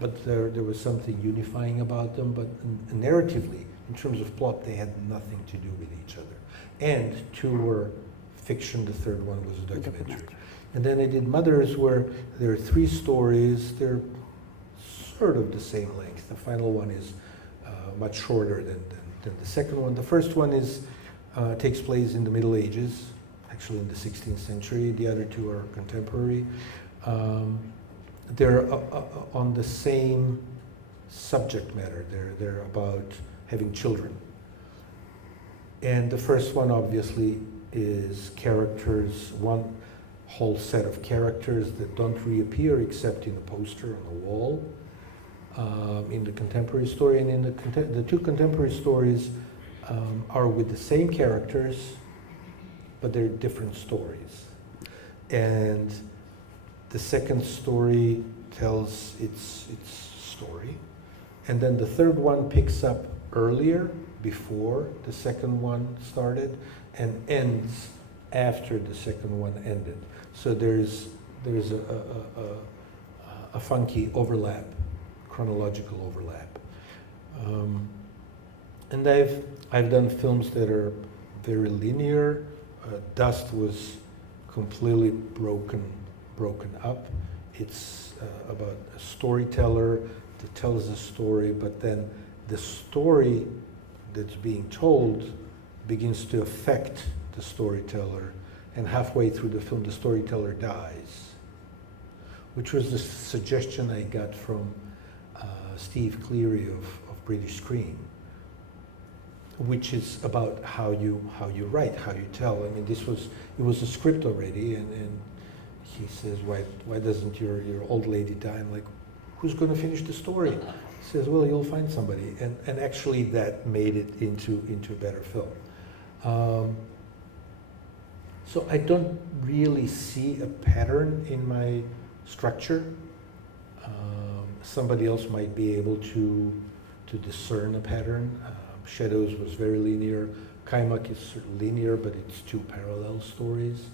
but there was something unifying about them. But narratively, in terms of plot, they had nothing to do with each other. And 2 were fiction. The third one was a documentary. And then I did Mothers, where there are 3 stories. They're sort of the same length. The final one is much shorter than the second one. The first one takes place in the Middle Ages, actually in the 16th century. The other 2 are contemporary. They're on the same subject matter. They're about having children. And the first one, obviously, is characters, one whole set of characters that don't reappear except in a poster on the wall. In the contemporary story, and in the 2 contemporary stories are with the same characters, but they're different stories. And the second story tells its story, and then the third one picks up earlier, before the second one started, and ends after the second one ended. So there's a funky overlap, chronological overlap. And I've done films that are very linear. Dust was completely broken up. It's about a storyteller that tells a story, but then the story that's being told begins to affect the storyteller, and halfway through the film the storyteller dies, which was the suggestion I got from Steve Cleary of British Screen, which is about how you write, how you tell. I mean, it was a script already, and he says, why doesn't your old lady die? I'm like, who's going to finish the story? He says, well, you'll find somebody, and actually that made it into a better film. So I don't really see a pattern in my structure. somebody else might be able to discern a pattern. Shadows was very linear. Kaimak is linear, but it's two parallel stories.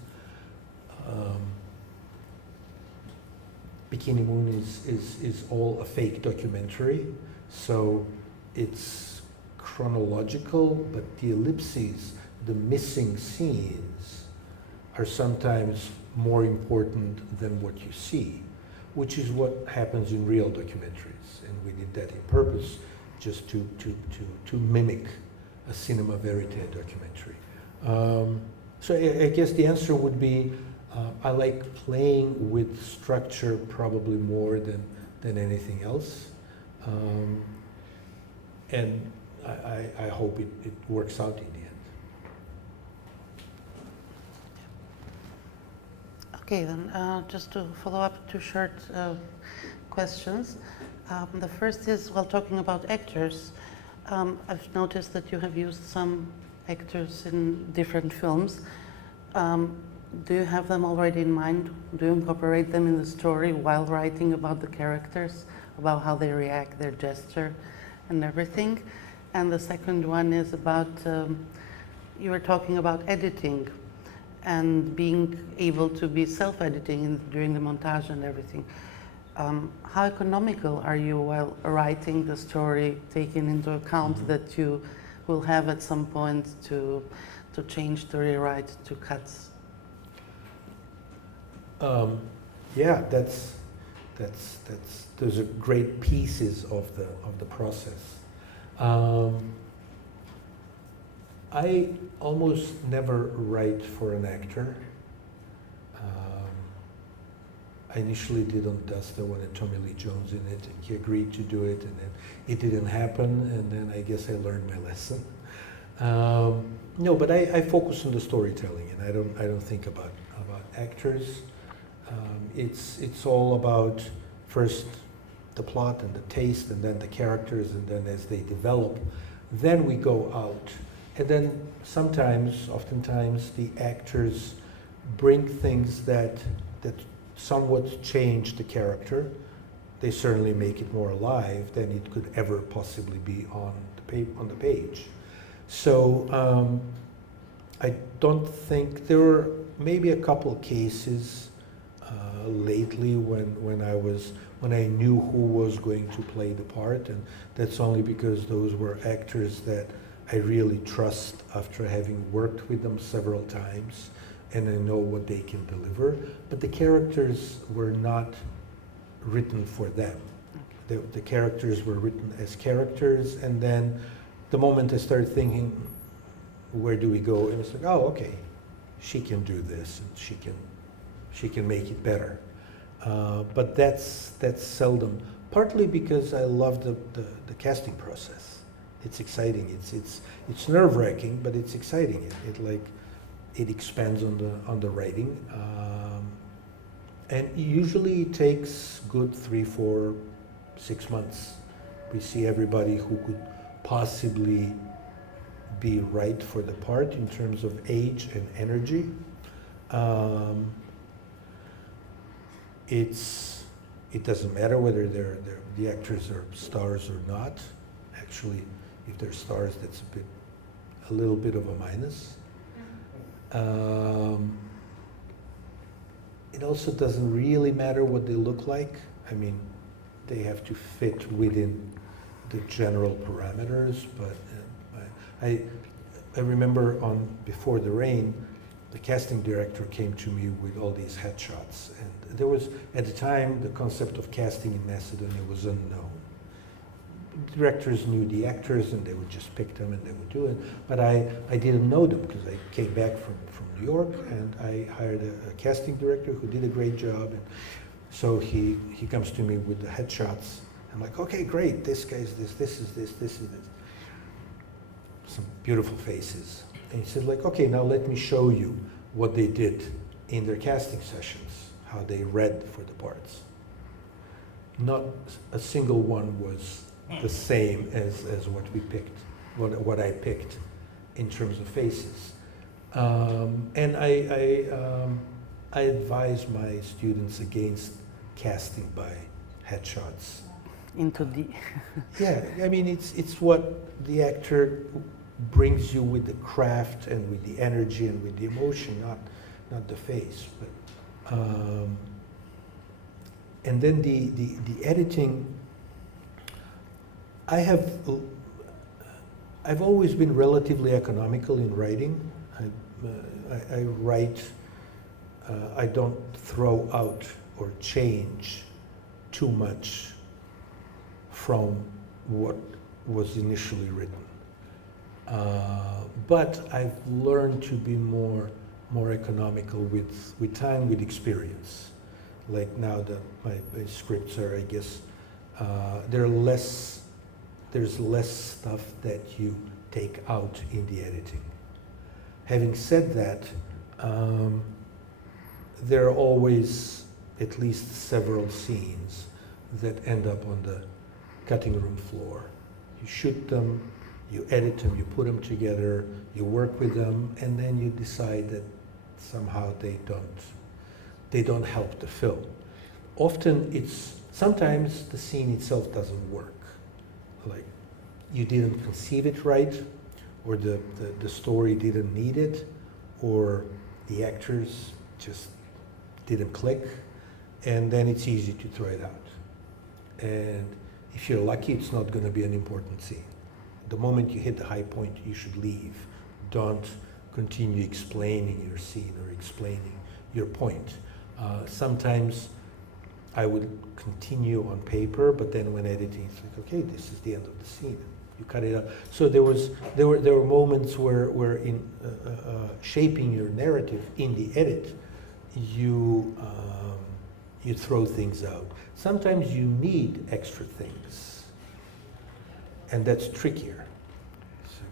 Bikini Moon is all a fake documentary, so it's chronological, but the ellipses, the missing scenes, are sometimes more important than what you see, which is what happens in real documentaries, and we did that in purpose, just to mimic a cinema verite documentary. So I guess the answer would be, I like playing with structure probably more than anything else. And I hope it works out in the end. Okay, then just to follow up, two short questions. The first is, while talking about actors, I've noticed that you have used some actors in different films. Do you have them already in mind? Do you incorporate them in the story while writing about the characters, about how they react, their gesture, and everything? And the second one is about, you were talking about editing and being able to be self-editing during the montage and everything. How economical are you while writing the story, taking into account that you will have at some point to change, to rewrite, to cut? Yeah, those are great pieces of the process. I almost never write for an actor. I initially did on Dust. I wanted Tommy Lee Jones in it, and he agreed to do it, and then it didn't happen, and then I guess I learned my lesson. No, but I focus on the storytelling, and I don't think about actors. It's all about first the plot and the taste, and then the characters, and then as they develop, then we go out. And then oftentimes, the actors bring things that somewhat change the character. They certainly make it more alive than it could ever possibly be on the page. So I don't think there were maybe a couple cases lately when I knew who was going to play the part, and that's only because those were actors that I really trust after having worked with them several times, and I know what they can deliver. But the characters were not written for them. The characters were written as characters, and then the moment I started thinking, where do we go? And it's like, oh, okay, she can do this, and she can make it better. But that's seldom. Partly because I love the casting process. It's exciting. It's nerve-wracking, but it's exciting. It expands on the writing, and usually it takes good 3, 4, 6 months. We see everybody who could possibly be right for the part in terms of age and energy. It doesn't matter whether the actors are stars or not. Actually, if they're stars, that's a little bit of a minus. It also doesn't really matter what they look like. I mean, they have to fit within the general parameters, but I remember on Before the Rain, the casting director came to me with all these headshots, and there was, at the time, the concept of casting in Macedonia was unknown. Directors knew the actors, and they would just pick them and they would do it, but I didn't know them because I came back from New York, and I hired a casting director who did a great job, and so he comes to me with the headshots. I'm like, okay, great, this guy's this is this. Some beautiful faces. And he said, like, okay, now let me show you what they did in their casting sessions, how they read for the parts. Not a single one was the same as what we picked, what I picked in terms of faces. And I advise my students against casting by headshots. into the. Yeah, I mean, it's what the actor brings you with the craft and with the energy and with the emotion, not the face. But and then the editing. I've always been relatively economical in writing. I write. I don't throw out or change too much from what was initially written. But I've learned to be more economical with time, with experience. Like now that my scripts are, I guess, there's less stuff that you take out in the editing. Having said that, there are always at least several scenes that end up on the cutting room floor. You shoot them, you edit them, you put them together, you work with them, and then you decide that somehow they don't help the film. Sometimes the scene itself doesn't work. Like you didn't conceive it right, or the story didn't need it, or the actors just didn't click, and then it's easy to throw it out. And if you're lucky, it's not going to be an important scene. The moment you hit the high point, you should leave. Don't continue explaining your scene or explaining your point. Sometimes I would continue on paper, but then when editing, it's like, okay, this is the end of the scene. You cut it out. So there were moments where in shaping your narrative in the edit, you throw things out. Sometimes you need extra things, and that's trickier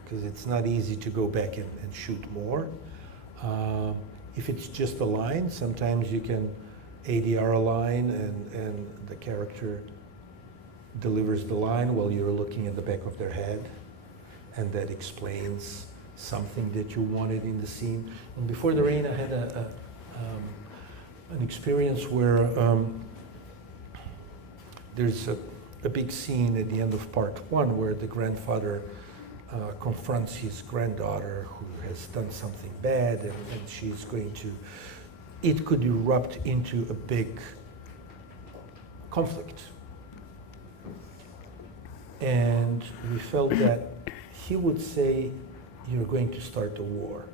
because it's not easy to go back and shoot more. If it's just a line, sometimes you can ADR a line and the character delivers the line while you're looking at the back of their head, and that explains something that you wanted in the scene. And before the rain, I had an experience where there's a big scene at the end of part one where the grandfather confronts his granddaughter who has done something bad, and she's going to, it could erupt into a big conflict. And we felt that he would say, "You're going to start a war."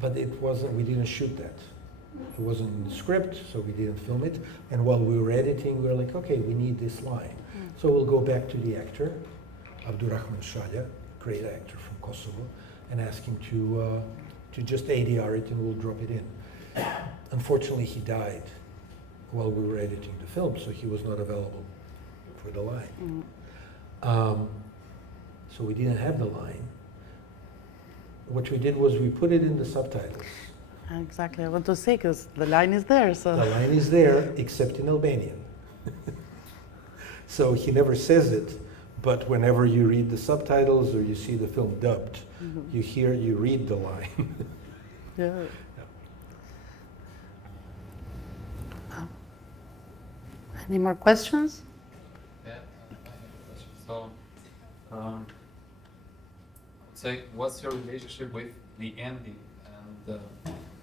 But it wasn't, we didn't shoot that. It wasn't in the script, so we didn't film it. And while we were editing, we were like, okay, we need this line. So we'll go back to the actor, Abdurrahman Shaya, great actor from Kosovo, and ask him to just ADR it and we'll drop it in. Unfortunately, he died while we were editing the film, so he was not available for the line. So we didn't have the line. What we did was we put it in the subtitles. Exactly, I want to say, because the line is there, so. The line is there, except in Albanian. So he never says it, but whenever you read the subtitles or you see the film dubbed, you read the line. Yeah. Any more questions? Yeah, I have a question. So, say, what's your relationship with the ending? And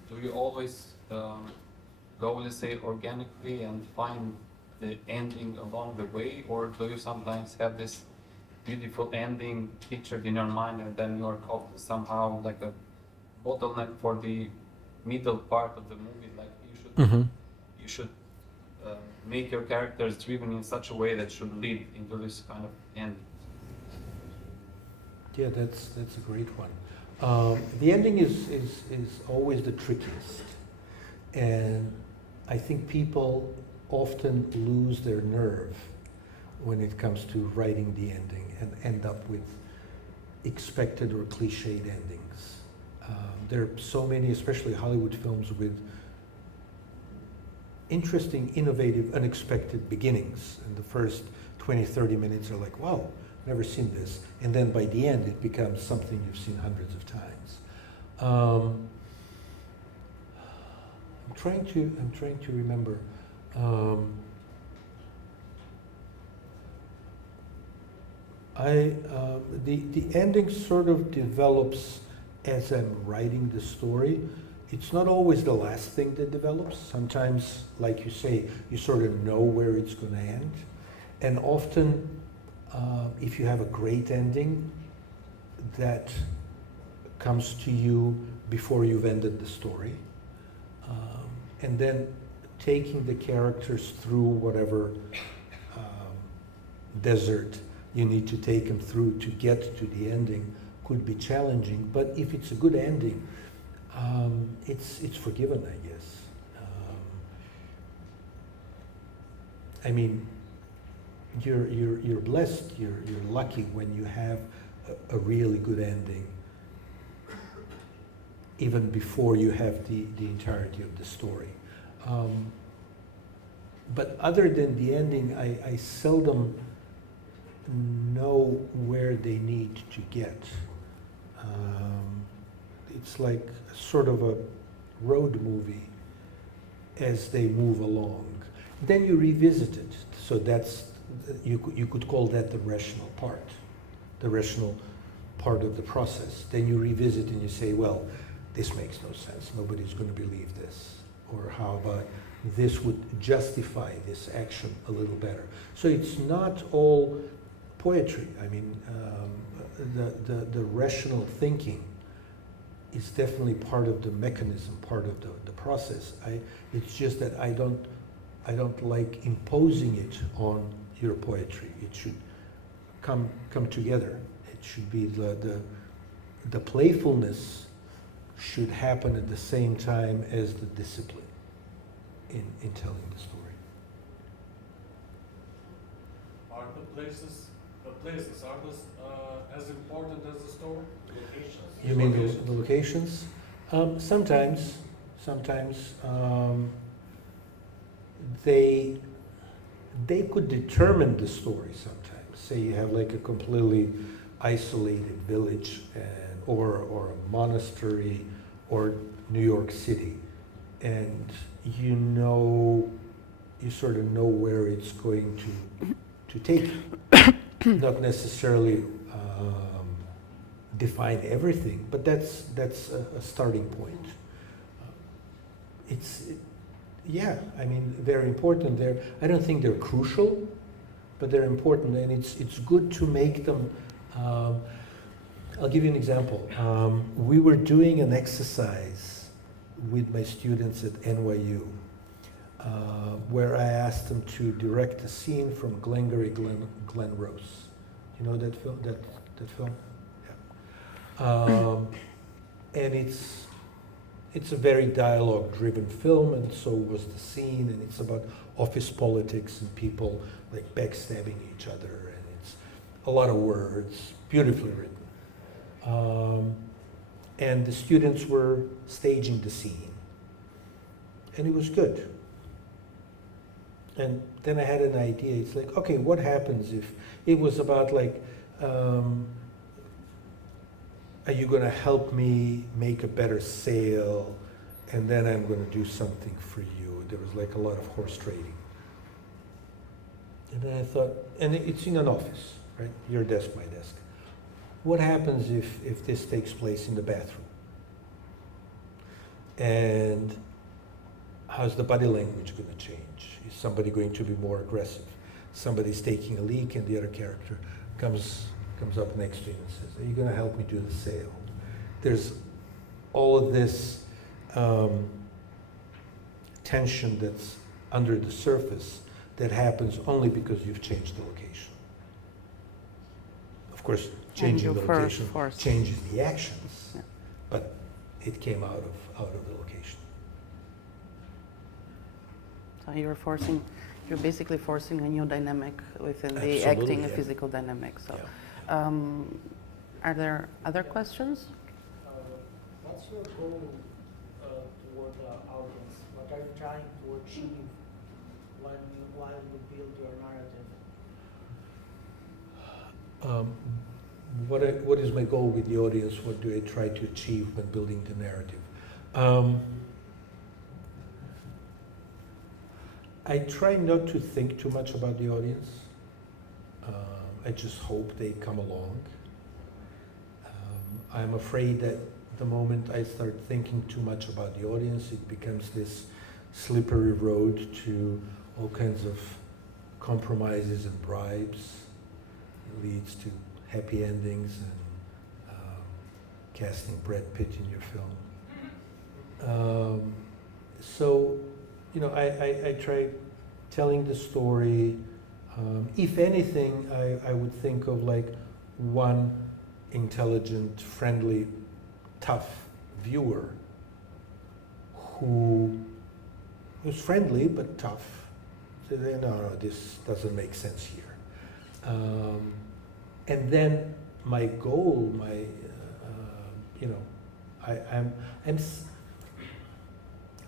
do you always go, let's say, organically and find the ending along the way, or do you sometimes have this beautiful ending pictured in your mind, and then you're caught somehow like a bottleneck for the middle part of the movie? Like you should make your characters driven in such a way that should lead into this kind of ending. Yeah, that's a great one. The ending is always the trickiest, and I think people often lose their nerve when it comes to writing the ending and end up with expected or cliched endings. There are so many, especially Hollywood films, with interesting, innovative, unexpected beginnings, and the first 20-30 minutes are like, wow, never seen this, and then by the end it becomes something you've seen hundreds of times. I'm trying to remember. The ending sort of develops as I'm writing the story. It's not always the last thing that develops. Sometimes, like you say, you sort of know where it's going to end. And often, if you have a great ending, that comes to you before you've ended the story. And then taking the characters through whatever desert you need to take them through to get to the ending could be challenging. But if it's a good ending, it's forgiven, I guess. I mean, you're blessed. You're lucky when you have a really good ending, even before you have the entirety of the story. But other than the ending, I seldom know where they need to get. It's like sort of a road movie as they move along. Then you revisit it. So that's, you could call that the rational part of the process. Then you revisit and you say, well, this makes no sense. Nobody's going to believe this. Or how about this would justify this action a little better. So it's not all poetry. I mean, the rational thinking is definitely part of the mechanism, part of the process. It's just that I don't like imposing it on your poetry. It should come together. It should be the playfulness should happen at the same time as the discipline in telling the story. Are the places are those as important as the story? Locations. You mean the locations? Sometimes they could determine the story. Sometimes, say you have like a completely isolated village, or a monastery, or New York City, and you sort of know where it's going to take you. Not necessarily define everything, but that's a starting point. Yeah, I mean, they're important. I don't think they're crucial, but they're important, and it's good to make them. I'll give you an example. We were doing an exercise with my students at NYU, where I asked them to direct a scene from Glengarry Glen Rose. You know that film? That film? Yeah. And it's a very dialogue-driven film, and so was the scene, and it's about office politics and people like backstabbing each other, and it's a lot of words, beautifully written. And the students were staging the scene, and it was good. And then I had an idea. It's like, okay, what happens if it was about like, are you going to help me make a better sale, and then I'm going to do something for you. There was like a lot of horse trading. And then I thought, and it's in an office, right? Your desk, my desk. What happens if this takes place in the bathroom? And how's the body language going to change? Is somebody going to be more aggressive? Somebody's taking a leak, and the other character comes up next to you and says, are you going to help me do the sale? There's all of this tension that's under the surface that happens only because you've changed the location. Of course, changing the location changes the actions, yeah. But it came out of the location. So you're basically forcing a new dynamic within the Absolutely, acting, yeah. a physical dynamic. So, Yeah. Are there other questions? What's your goal toward the audience? What are you trying to achieve while you build your narrative? What is my goal with the audience? What do I try to achieve when building the narrative? I try not to think too much about the audience. I just hope they come along. I'm afraid that the moment I start thinking too much about the audience, it becomes this slippery road to all kinds of compromises and bribes. It leads to happy endings and casting Brad Pitt in your film. So, you know, I try telling the story. If anything, I would think of like one intelligent, friendly, tough viewer who was friendly but tough. So they, no, this doesn't make sense here. And then my goal, you know,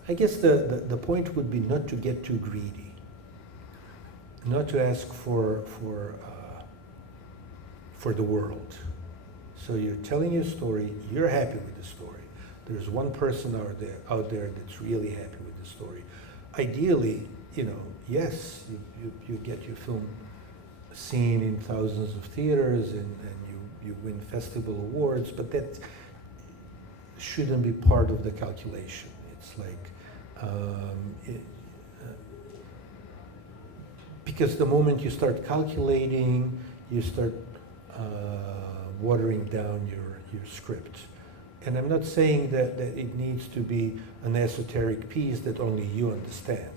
I guess the point would be not to get too greedy, not to ask for the world. So you're telling your story, you're happy with the story. There's one person out there that's really happy with the story. Ideally, you know, yes, you get your film seen in thousands of theaters and you win festival awards, but that shouldn't be part of the calculation. It's like, because the moment you start calculating, you start watering down your script. And I'm not saying that it needs to be an esoteric piece that only you understand.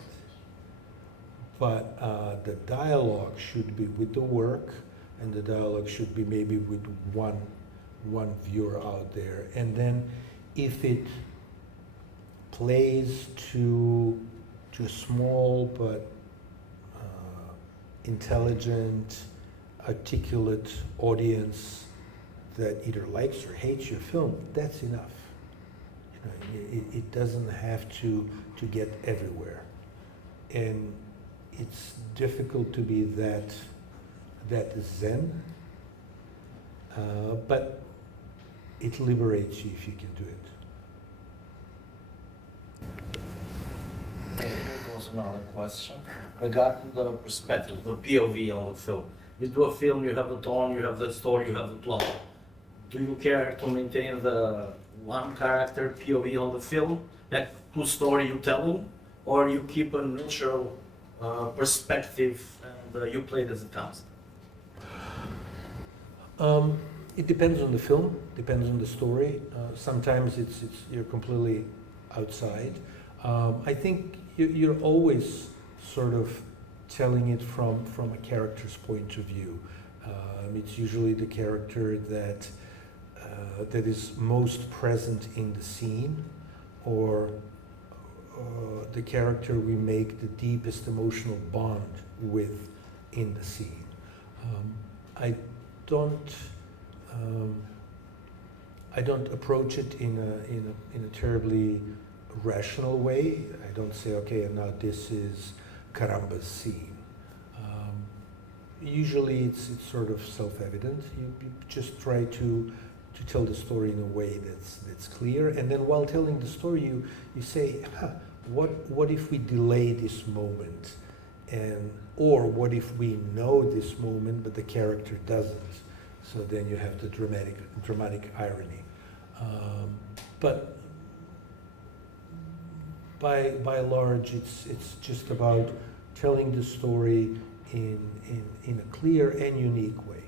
But the dialogue should be with the work, and the dialogue should be maybe with one viewer out there. And then if it plays to a small but intelligent, articulate audience that either likes or hates your film, that's enough. You know, it doesn't have to get everywhere. And it's difficult to be that zen, but it liberates you if you can do it. Here goes another question regarding the perspective, the POV on the film. You do a film, you have the tone, you have the story, you have the plot. Do you care to maintain the one character POV on the film, like whose story you telling, or you keep a neutral perspective and you play it as it comes? It depends on the film, depends on the story. Sometimes it's you're completely outside. I think you're always sort of telling it from a character's point of view. It's usually the character that is most present in the scene, or the character we make the deepest emotional bond with in the scene. I don't approach it in a terribly rational way. I don't say, okay, and now this is Karamba's scene. Usually it's sort of self-evident. You just try to tell the story in a way that's clear, and then while telling the story you say, what if we delay this moment, or what if we know this moment but the character doesn't? So then you have the dramatic irony. But by large, it's just about telling the story in a clear and unique way.